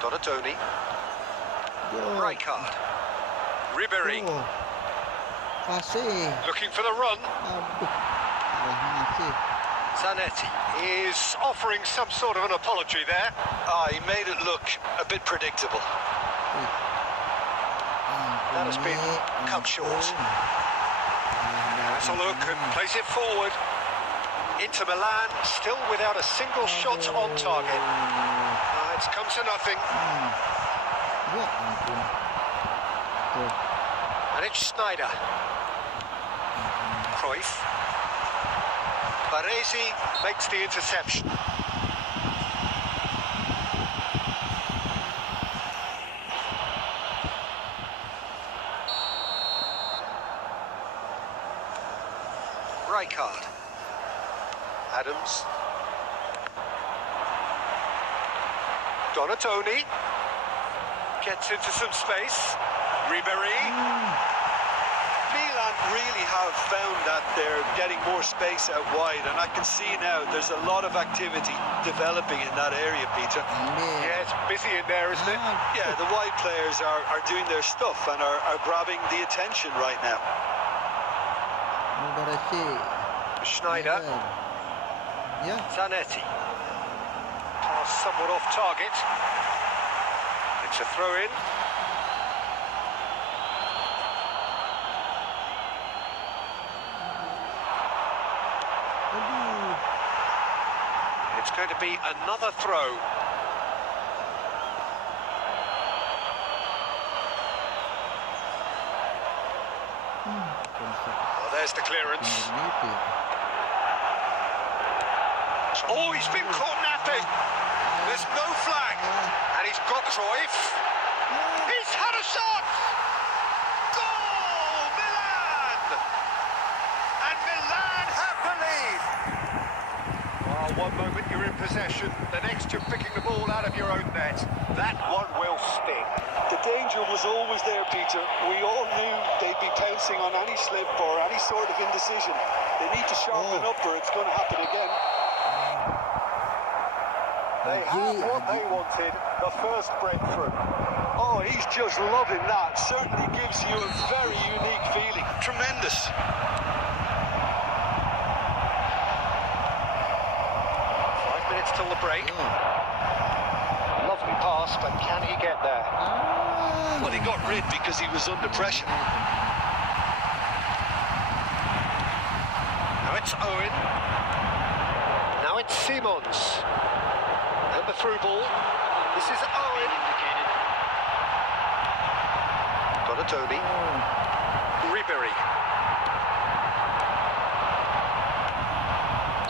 Donatoni. Good. Rijkaard. Ribery. Oh. Kasih. Looking for the run. Aduh. Masih. Zanetti is offering some sort of an apology there. He made it look a bit predictable. That has been cut short. Has a look and plays it forward. Inter Milan still without a single shot on target. It's come to nothing. Ya ampun. Tuh. And it's Snyder. Cruyff. Baresi makes the interception. Rijkaard. Adams. Donatoni. Gets into some space. Ribery. really have found that they're getting more space out wide, and I can see now there's a lot of activity developing in that area, Peter. Yeah, it's busy in there, isn't it? Yeah, the wide players are doing their stuff and are grabbing the attention right now. Schneider, Yeah. Zanetti. Pass somewhat off target. It's a throw in. It's going to be another throw. Well, there's the clearance. Oh, he's been caught napping. There's no flag. And he's got Cruyff. He's had a shot. Goal, Milan. And Milan have the lead. Well, one moment you're in possession, the next you're picking the ball out of your own net. That one will sting. The danger was always there, Peter. We all knew they'd be pouncing on any slip or any sort of indecision. They need to sharpen up or it's going to happen again. They have what they wanted, the first breakthrough. Oh, he's just loving that. Certainly gives you a very unique feeling. Tremendous. 5 minutes till the break. Lovely pass, but can he get there? Well, he got rid because he was under pressure. Now it's Owen. Now it's Simons. And the through ball. This is Owen. Donatoni. Ribery.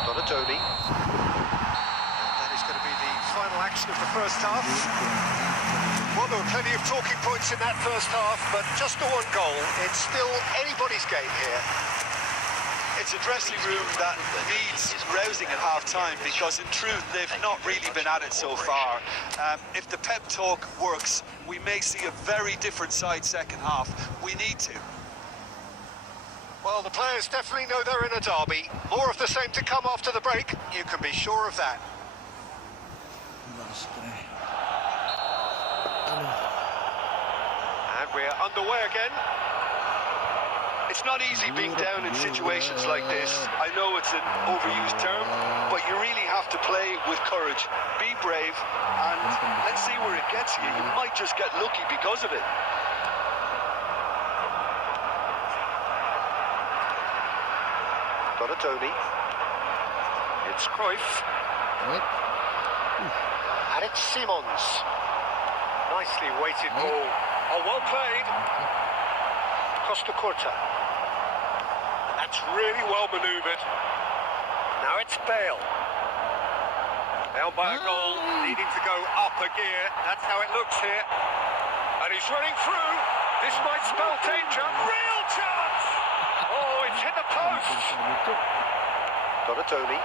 Donatoni. That is going to be the final action of the first half. Well, there were plenty of talking points in that first half, but just the one goal. It's still anybody's game here. It's a dressing room that needs rousing at half-time because, in truth, they've not really been at it so far. If the pep talk works, we may see a very different side second half. We need to. Well, the players definitely know they're in a derby. More of the same to come after the break. You can be sure of that. And we're underway again. It's not easy being down in situations like this. I know it's an overused term, but you really have to play with courage. Be brave, and let's see where it gets you. You might just get lucky because of it. Donatoni. It's Cruyff. And it's Simons. Nicely weighted ball. Oh, well played. Costa Curta. And that's really well manoeuvred. Now it's Bale. Bale by a goal, needing to go up a gear. That's how it looks here. And he's running through. This might spell danger. Real chance! Oh, it's hit the post. Donatoni.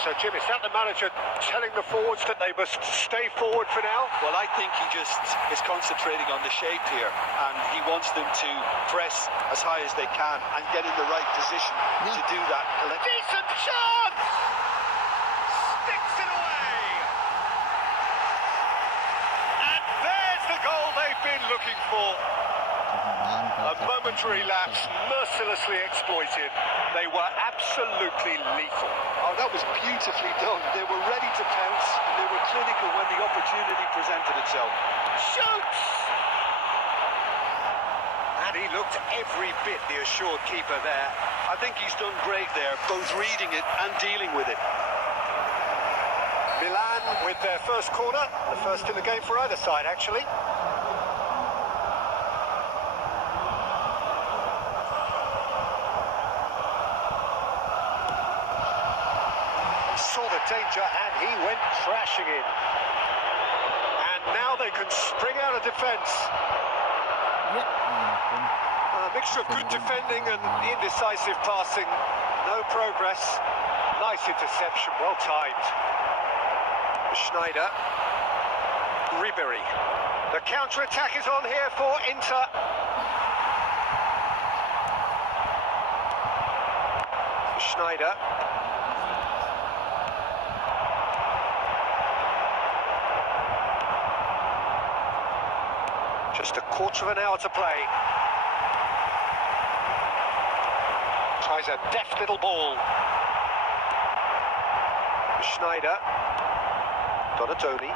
So, Jim, is that the manager telling the forwards that they must stay forward for now? Well, I think he just is concentrating on the shape here, and he wants them to press as high as they can and get in the right position to do that. Decent chance! Sticks it away! And there's the goal they've been looking for. A momentary lapse, mercilessly exploited. They were absolutely lethal. Oh, that was beautifully done. They were ready to pounce, and they were clinical when the opportunity presented itself. Shoots! And he looked every bit the assured keeper there. I think he's done great there, both reading it and dealing with it. Milan with their first corner, the first in the game for either side, actually. Saw the danger and he went crashing in. And now they can spring out of defence. A mixture of good defending and indecisive passing. No progress. Nice interception, well timed. Schneider. Ribery. The counter-attack is on here for Inter. Schneider. Just a quarter of an hour to play. Tries a deft little ball. Schneider. Donatoni.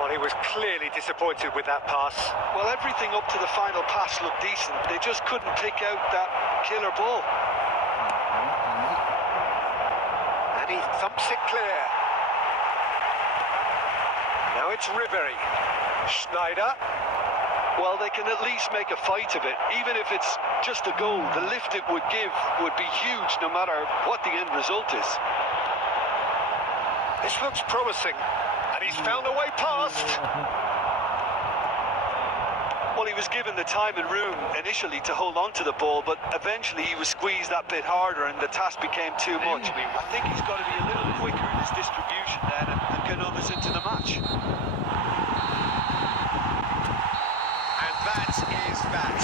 Well, he was clearly disappointed with that pass. Well, everything up to the final pass looked decent. They just couldn't pick out that killer ball. And he thumps it clear. Now it's Ribery. Schneider. Well, they can at least make a fight of it. Even if it's just a goal, the lift it would give would be huge no matter what the end result is. This looks promising. And he's found a way past. Well, he was given the time and room initially to hold on to the ball, but eventually he was squeezed that bit harder and the task became too much. I think he's got to be a little quicker in his distribution then and get others into the match. And that is that.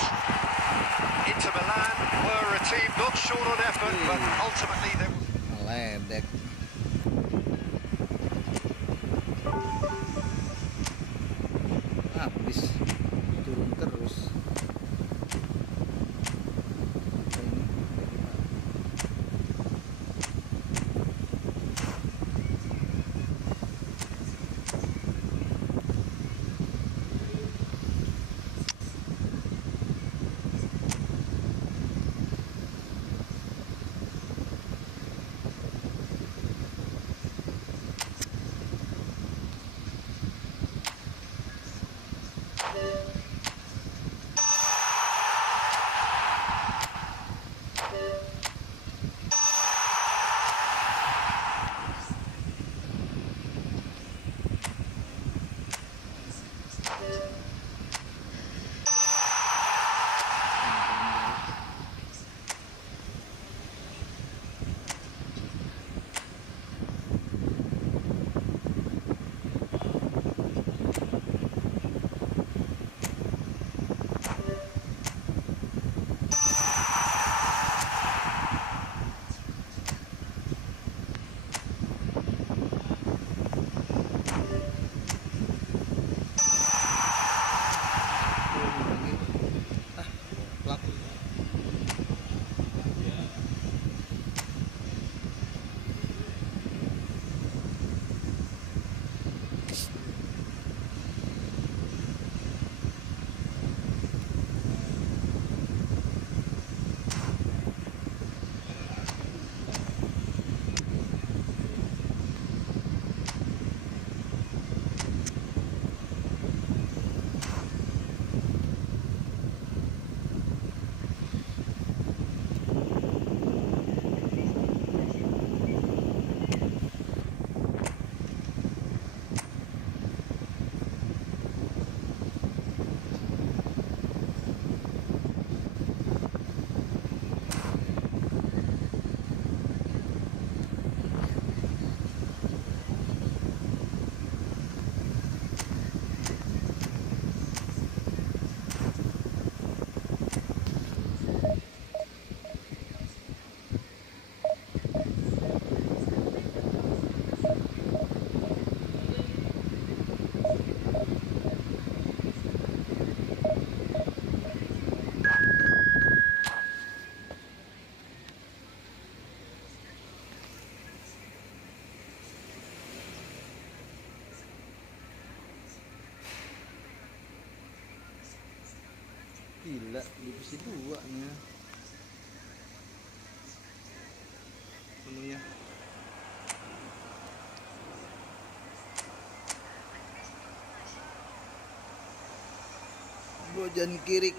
Inter Milan were a team not short on effort, but ultimately they were... Meledek. Habis turun terus. Gila, divisi 2 nya menunya. Bojan kiri.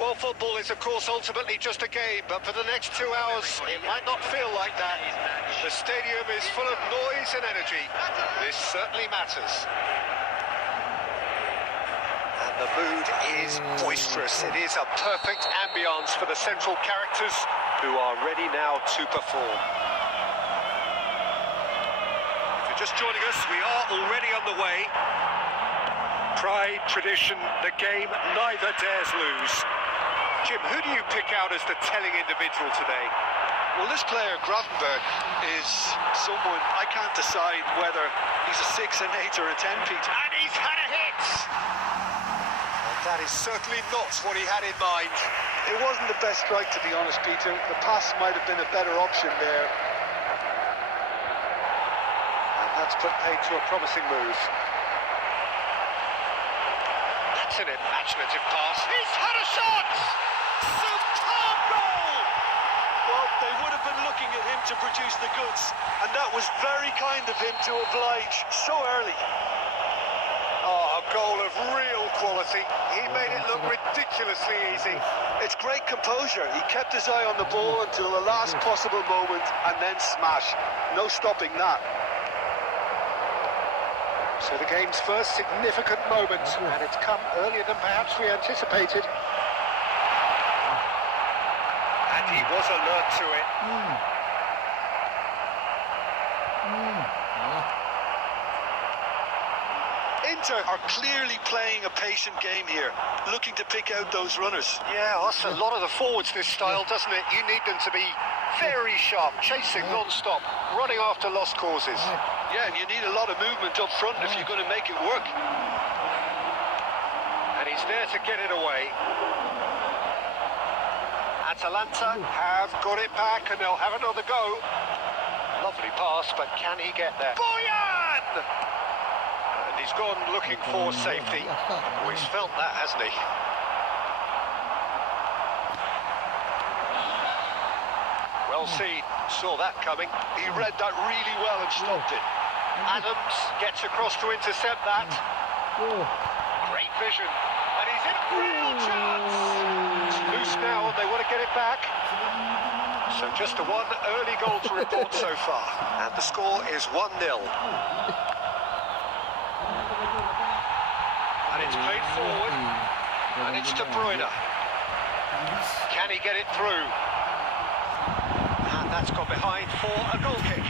Well, football is, of course, ultimately just a game, but for the next 2 hours, it might not feel like that. The stadium is full of noise and energy. This certainly matters. And the mood is boisterous. It is a perfect ambience for the central characters who are ready now to perform. If you're just joining us, we are already on the way. Pride, tradition, the game neither dares lose. Jim, who do you pick out as the telling individual today? Well, this player, Grafenberg, is someone I can't decide whether he's a 6, an 8 or a 10, Peter. And he's had a hit! And that is certainly not what he had in mind. It wasn't the best strike, to be honest, Peter. The pass might have been a better option there. And that's put paid to a promising move. That's an imaginative pass. He's had a shot! Superb goal! Well, they would have been looking at him to produce the goods, and that was very kind of him to oblige so early. Oh, a goal of real quality. He made it look ridiculously easy. It's great composure. He kept his eye on the ball until the last possible moment, and then smash. No stopping that. So the game's first significant moment, and it's come earlier than perhaps we anticipated. And he was alert to it. Inter are clearly playing a patient game here, looking to pick out those runners. Yeah, that's a lot of the forwards, this style, doesn't it? You need them to be very sharp, chasing non-stop, running after lost causes. Yeah, and you need a lot of movement up front if you're going to make it work. And he's there to get it away. Atalanta have got it back and they'll have another go. Lovely pass, but can he get there? Boyan! And he's gone looking for safety. Oh, he's felt that, hasn't he? Well seen, saw that coming. He read that really well and stopped it. Adams gets across to intercept that. Great vision. And he's in a real chance. It's loose now and they want to get it back. So just a one early goal to report so far. And the score is 1-0. And it's played forward. And it's De Bruyne. Can he get it through? And that's gone behind for a goal kick.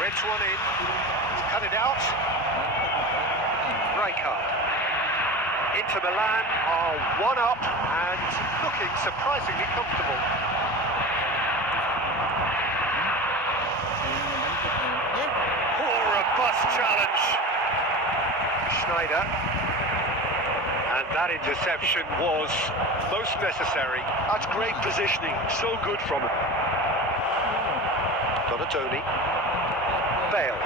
Reds one in. Cut it out. Rijkaard. Inter Milan are one up and looking surprisingly comfortable. Robust challenge. Schneider. And that interception was most necessary. That's great positioning. So good from him. Donatoni. Bale.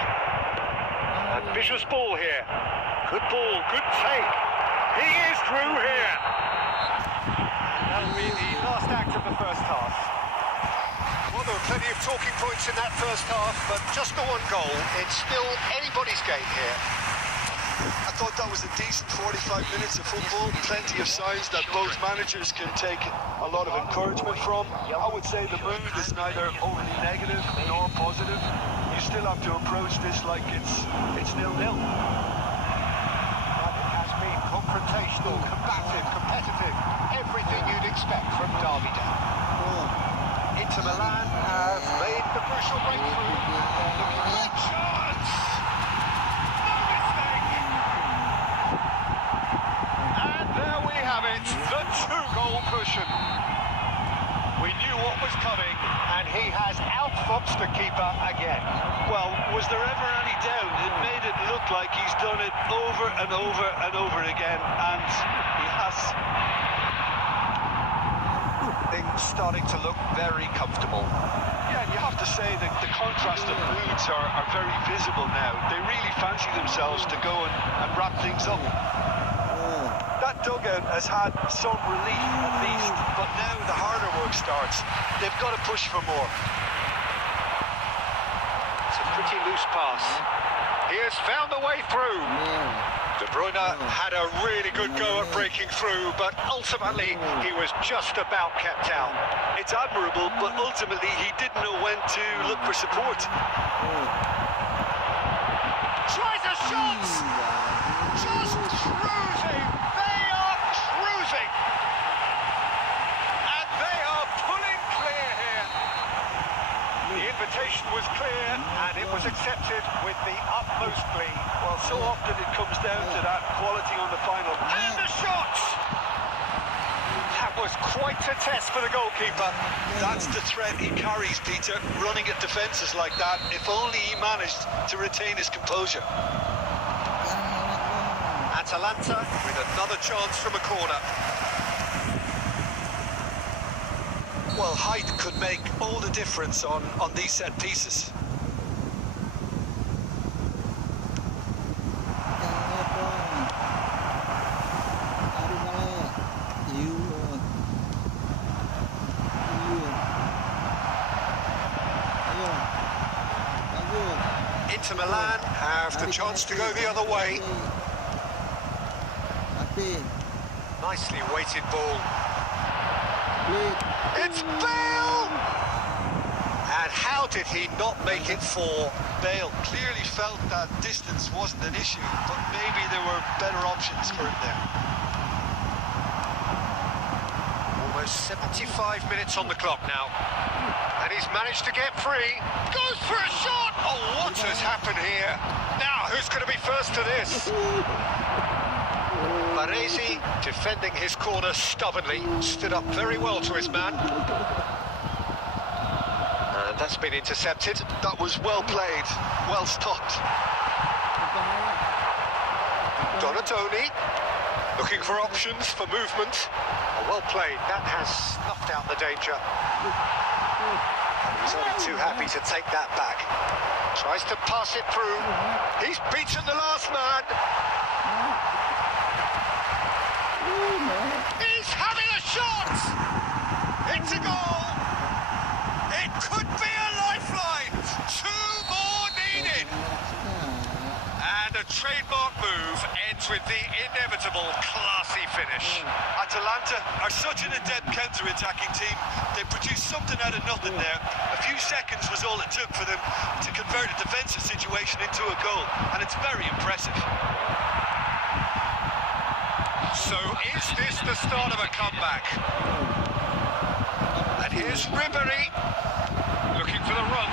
Ambitious ball here. Good ball, good take. He is through here. And that'll be the last act of the first half. Well, there were plenty of talking points in that first half, but just the one goal. It's still anybody's game here. I thought that was a decent 45 minutes of football. Plenty of signs that both managers can take a lot of encouragement from. I would say the mood is neither overly negative nor positive. You still have to approach this like it's 0-0. But it has been confrontational, combative, competitive. Everything you'd expect from Derby Day. Inter Milan have made the crucial breakthrough. Looking for a chance. No mistake. And there we have it, the 2-goal cushion. We knew what was coming, and he has outfoxed the keeper again. Well, was there ever any doubt? It made it look like he's done it over and over and over again, and he has. Things starting to look very comfortable. Yeah, and you have to say that the contrast of moods are very visible now. They really fancy themselves to go and wrap things up. That dugout has had some relief at least, but now the harder work starts. They've got to push for more. It's a pretty loose pass. He has found a way through. De Bruyne had a really good go at breaking through, but ultimately he was just about kept out. It's admirable, but ultimately he didn't know when to look for support. Tries a shot! Just cruising! They are cruising! And they are pulling clear here. The invitation was clear and it was accepted with the utmost glee. Well, so often it comes down to that quality on the final. And the shot! That was quite a test for the goalkeeper. That's the threat he carries, Peter, running at defences like that. If only he managed to retain his composure. Atalanta with another chance from a corner. Well, height could make all the difference on these set pieces. Inter Milan have the chance to go the other way. Nicely weighted ball. It's Bale! And how did he not make it for? Bale clearly felt that distance wasn't an issue, but maybe there were better options for him there. Almost 75 minutes on the clock now. And he's managed to get free. Goes for a shot! Oh, what has happened here? Now, who's going to be first to this? Baresi, defending his corner stubbornly, stood up very well to his man. And that's been intercepted. That was well played, well stopped. Donatoni, looking for options for movement. Oh, well played, that has snuffed out the danger. And he's only too happy to take that back. Tries to pass it through. He's beaten the last man. He's having a shot! It's a goal! It could be a lifeline! 2 more needed! And a trademark move ends with the inevitable classy finish. Atalanta are such an adept counter-attacking team. They produced something out of nothing there. A few seconds was all it took for them to convert a defensive situation into a goal, and it's very impressive. So is this the start of a comeback? And here's Ribery, looking for the run.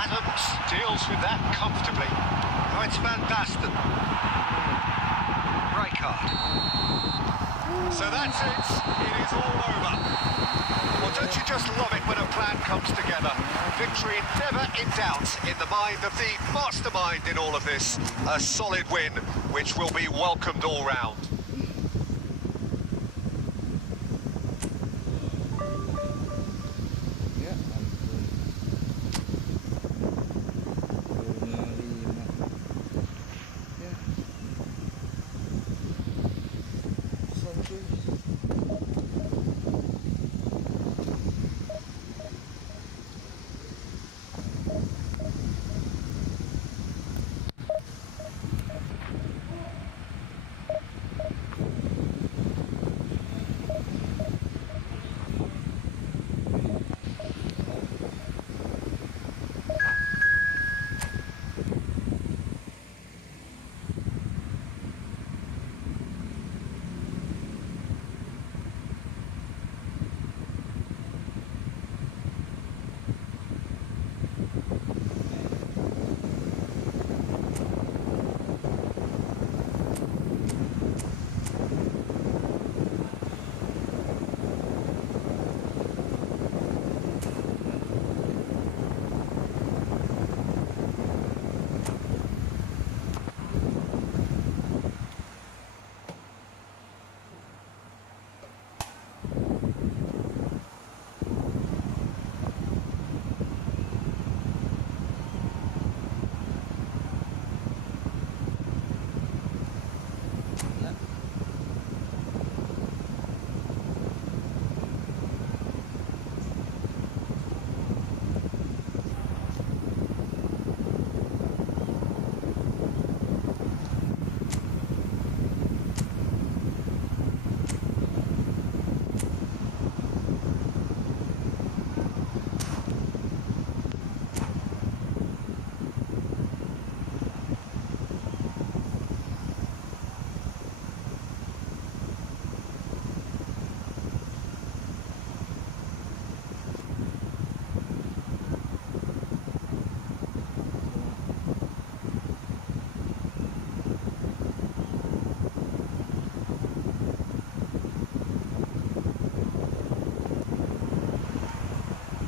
Adams deals with that comfortably. Now it's Van Basten. Rijkaard. So that's it. It is all over. Well, don't you just love it when a plan comes together? Victory never in doubt in the mind of the mastermind in all of this. A solid win, which will be welcomed all round.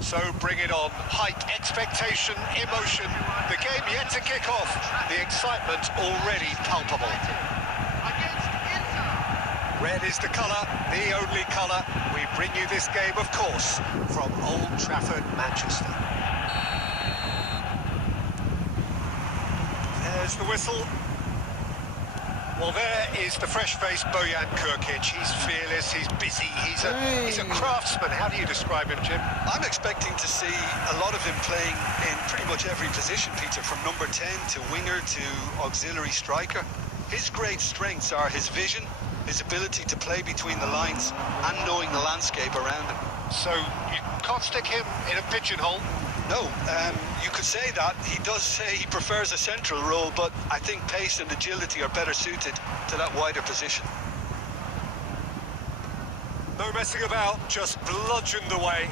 So bring it on. Hype, expectation, emotion. The game yet to kick off. The excitement already palpable. Against Inter. Red is the colour, the only colour. We bring you this game, of course, from Old Trafford, Manchester. There's the whistle. Well, there is the fresh-faced Bojan Krkic. He's fearless, he's busy, he's a craftsman. How do you describe him, Jim? I'm expecting to see a lot of him playing in pretty much every position, Peter, from number 10 to winger to auxiliary striker. His great strengths are his vision, his ability to play between the lines, and knowing the landscape around him. So you can't stick him in a pigeonhole? No, you could say that. He does say he prefers a central role, but I think pace and agility are better suited to that wider position. No messing about, just bludgeoned away.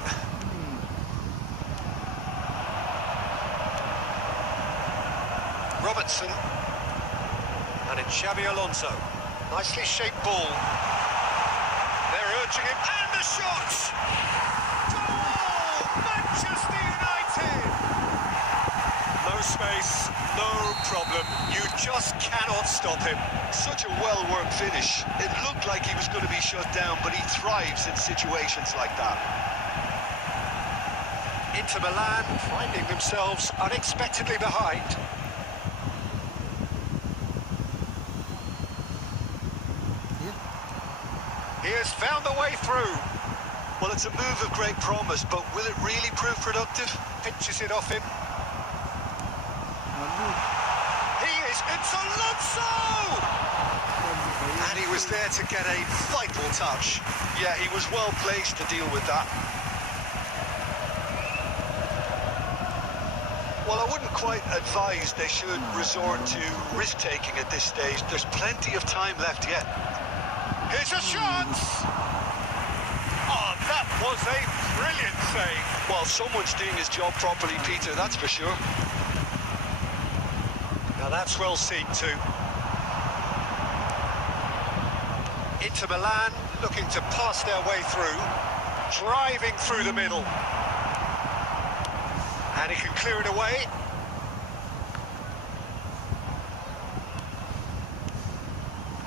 Robertson. And it's Xabi Alonso. Nicely shaped ball. They're urging him, and the shot! Goal! Manchester United! No space, no problem. You just cannot stop him. Such a well-worked finish. It looked like he was going to be shut down, but he thrives in situations like that. Inter Milan finding themselves unexpectedly behind. He has found the way through. Well, it's a move of great promise, but will it really prove productive? Pinches it off him. He is, it's Alonso! And he was there to get a vital touch. Yeah, he was well placed to deal with that. Well, I wouldn't quite advise they should resort to risk-taking at this stage. There's plenty of time left yet. Here's a shot! Oh, that was a brilliant save. Well, someone's doing his job properly, Peter, that's for sure. Now that's well seen too. Inter Milan looking to pass their way through, driving through the middle. And he can clear it away.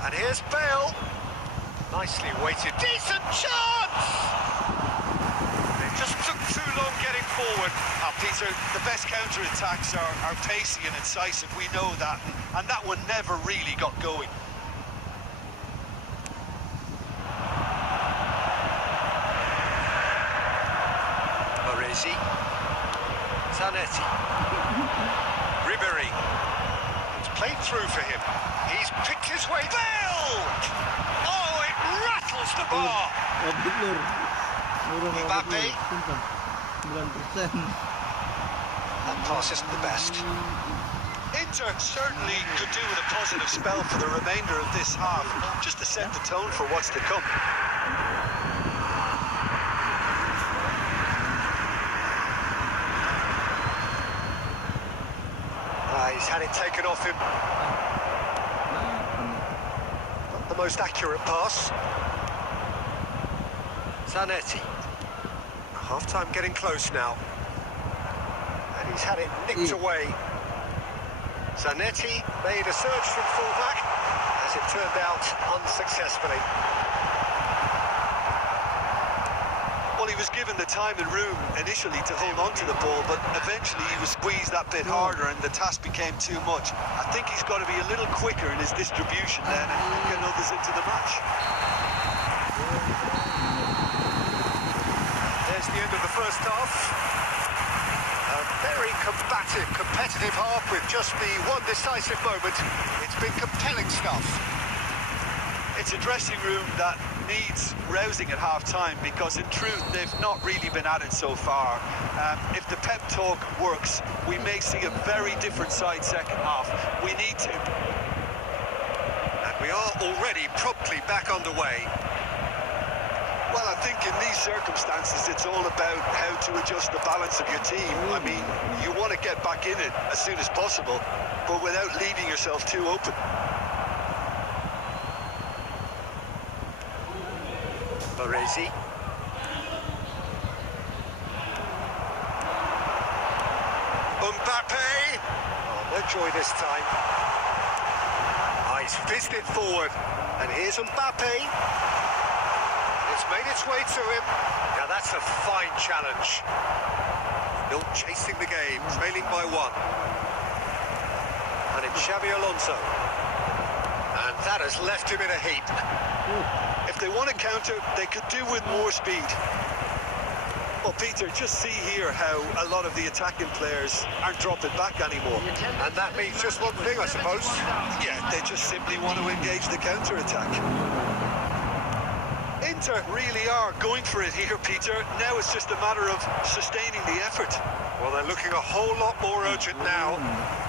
And here's Bale. Nicely weighted. Decent chance! They just took too long getting forward. Peter, the best counter-attacks are pacey and incisive, we know that, and that one never really got going. Baresi. Zanetti. Ribery. It's played through for him. He's picked his way. Bale! Oh, it rattles the bar. Mbappe. That pass isn't the best. Inter certainly could do with a positive spell for the remainder of this half, just to set the tone for what's to come. He's had it taken off him. Not the most accurate pass. Zanetti. Half-time getting close now. And he's had it nicked away. Zanetti made a surge from fullback, as it turned out unsuccessfully. Well, he was given the time and room initially to hold on to the ball, but eventually he was squeezed that bit harder and the task became too much. I think he's got to be a little quicker in his distribution then and get others into the match. There's the end of the first half. A very combative, competitive half with just the one decisive moment. It's been compelling stuff. It's a dressing room that needs rousing at half-time because in truth they've not really been at it so far. If the pep talk works, we may see a very different side second half. We need to. And we are already promptly back underway. Well, I think in these circumstances it's all about how to adjust the balance of your team. I mean, you want to get back in it as soon as possible, but without leaving yourself too open. Baresi. Mbappe! Oh, no joy this time. Oh, he's fizzed it forward. And here's Mbappe. It's made its way to him. Now that's a fine challenge. Still chasing the game, trailing by 1. And it's Xabi Alonso. And that has left him in a heap. If they want to counter, they could do with more speed. Well, Peter, just see here how a lot of the attacking players aren't dropping back anymore. And that means just one thing, I suppose. Yeah, they just simply want to engage the counter-attack. Inter really are going for it here, Peter. Now it's just a matter of sustaining the effort. Well, they're looking a whole lot more urgent now.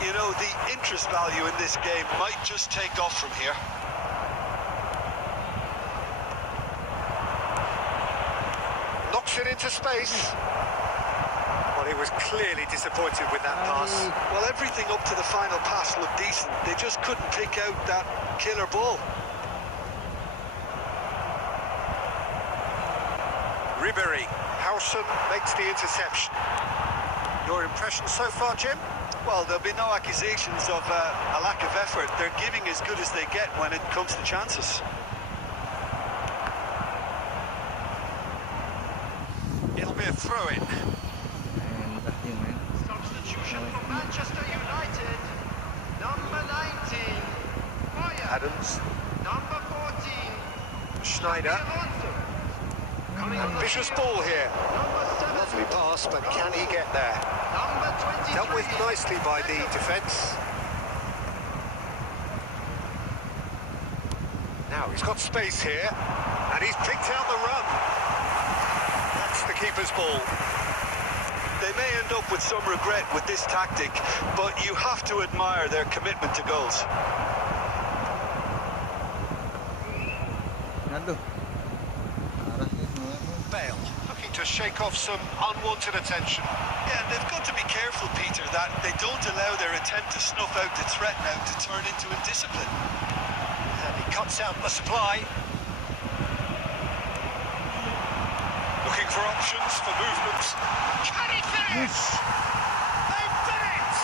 You know, the interest value in this game might just take off from here. Knocks it into space. Well, he was clearly disappointed with that pass. Well, everything up to the final pass looked decent. They just couldn't pick out that killer ball. Ribery, Howson makes the interception. Your impression so far, Jim? Well, there'll be no accusations of a lack of effort. They're giving as good as they get when it comes to chances. It'll be a throw-in. Substitution for Manchester United. Number 19. Fire. Adams, Number 14. Schneider. Alonso. Coming on the Ambitious field. ball here. Number 7. Lovely pass, but can he get there? Number 23. Dealt with nicely by the defence. Now he's got space here, and he's picked out the run. That's the keeper's ball. They may end up with some regret with this tactic, but you have to admire their commitment to goals. Bale looking to shake off some unwanted attention. Yeah, and they've got to be careful, Peter, that they don't allow their attempt to snuff out the threat now to turn into indiscipline. And he cuts out the supply. Looking for options for movement. Can he finish? They've done it!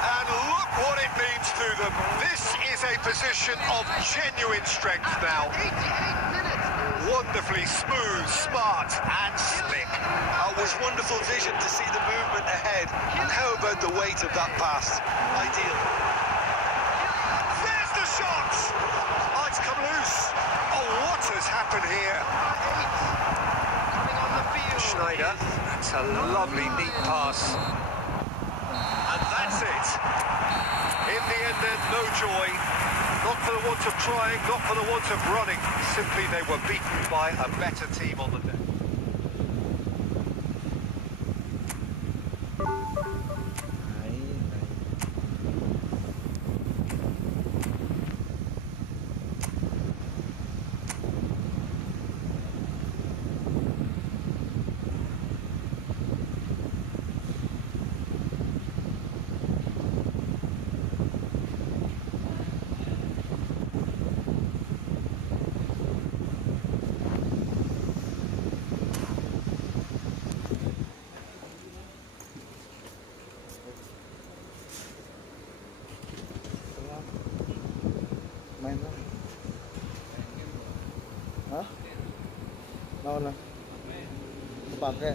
And look what it means to them. This is a position of genuine strength now. 88 minutes. Wonderfully smooth, smart and slick. It was wonderful vision to see the movement ahead. And how about the weight of that pass? Ideal. There's the shot! Oh, it's come loose. Oh, what has happened here? Number 8. Coming on the field. Schneider, that's a lovely, neat pass. And that's it. In the end, then, no joy. Not for the want of trying, not for the want of running. Simply, they were beaten by a better team on the day. Main lah. Hah? Mau lah. Pakai.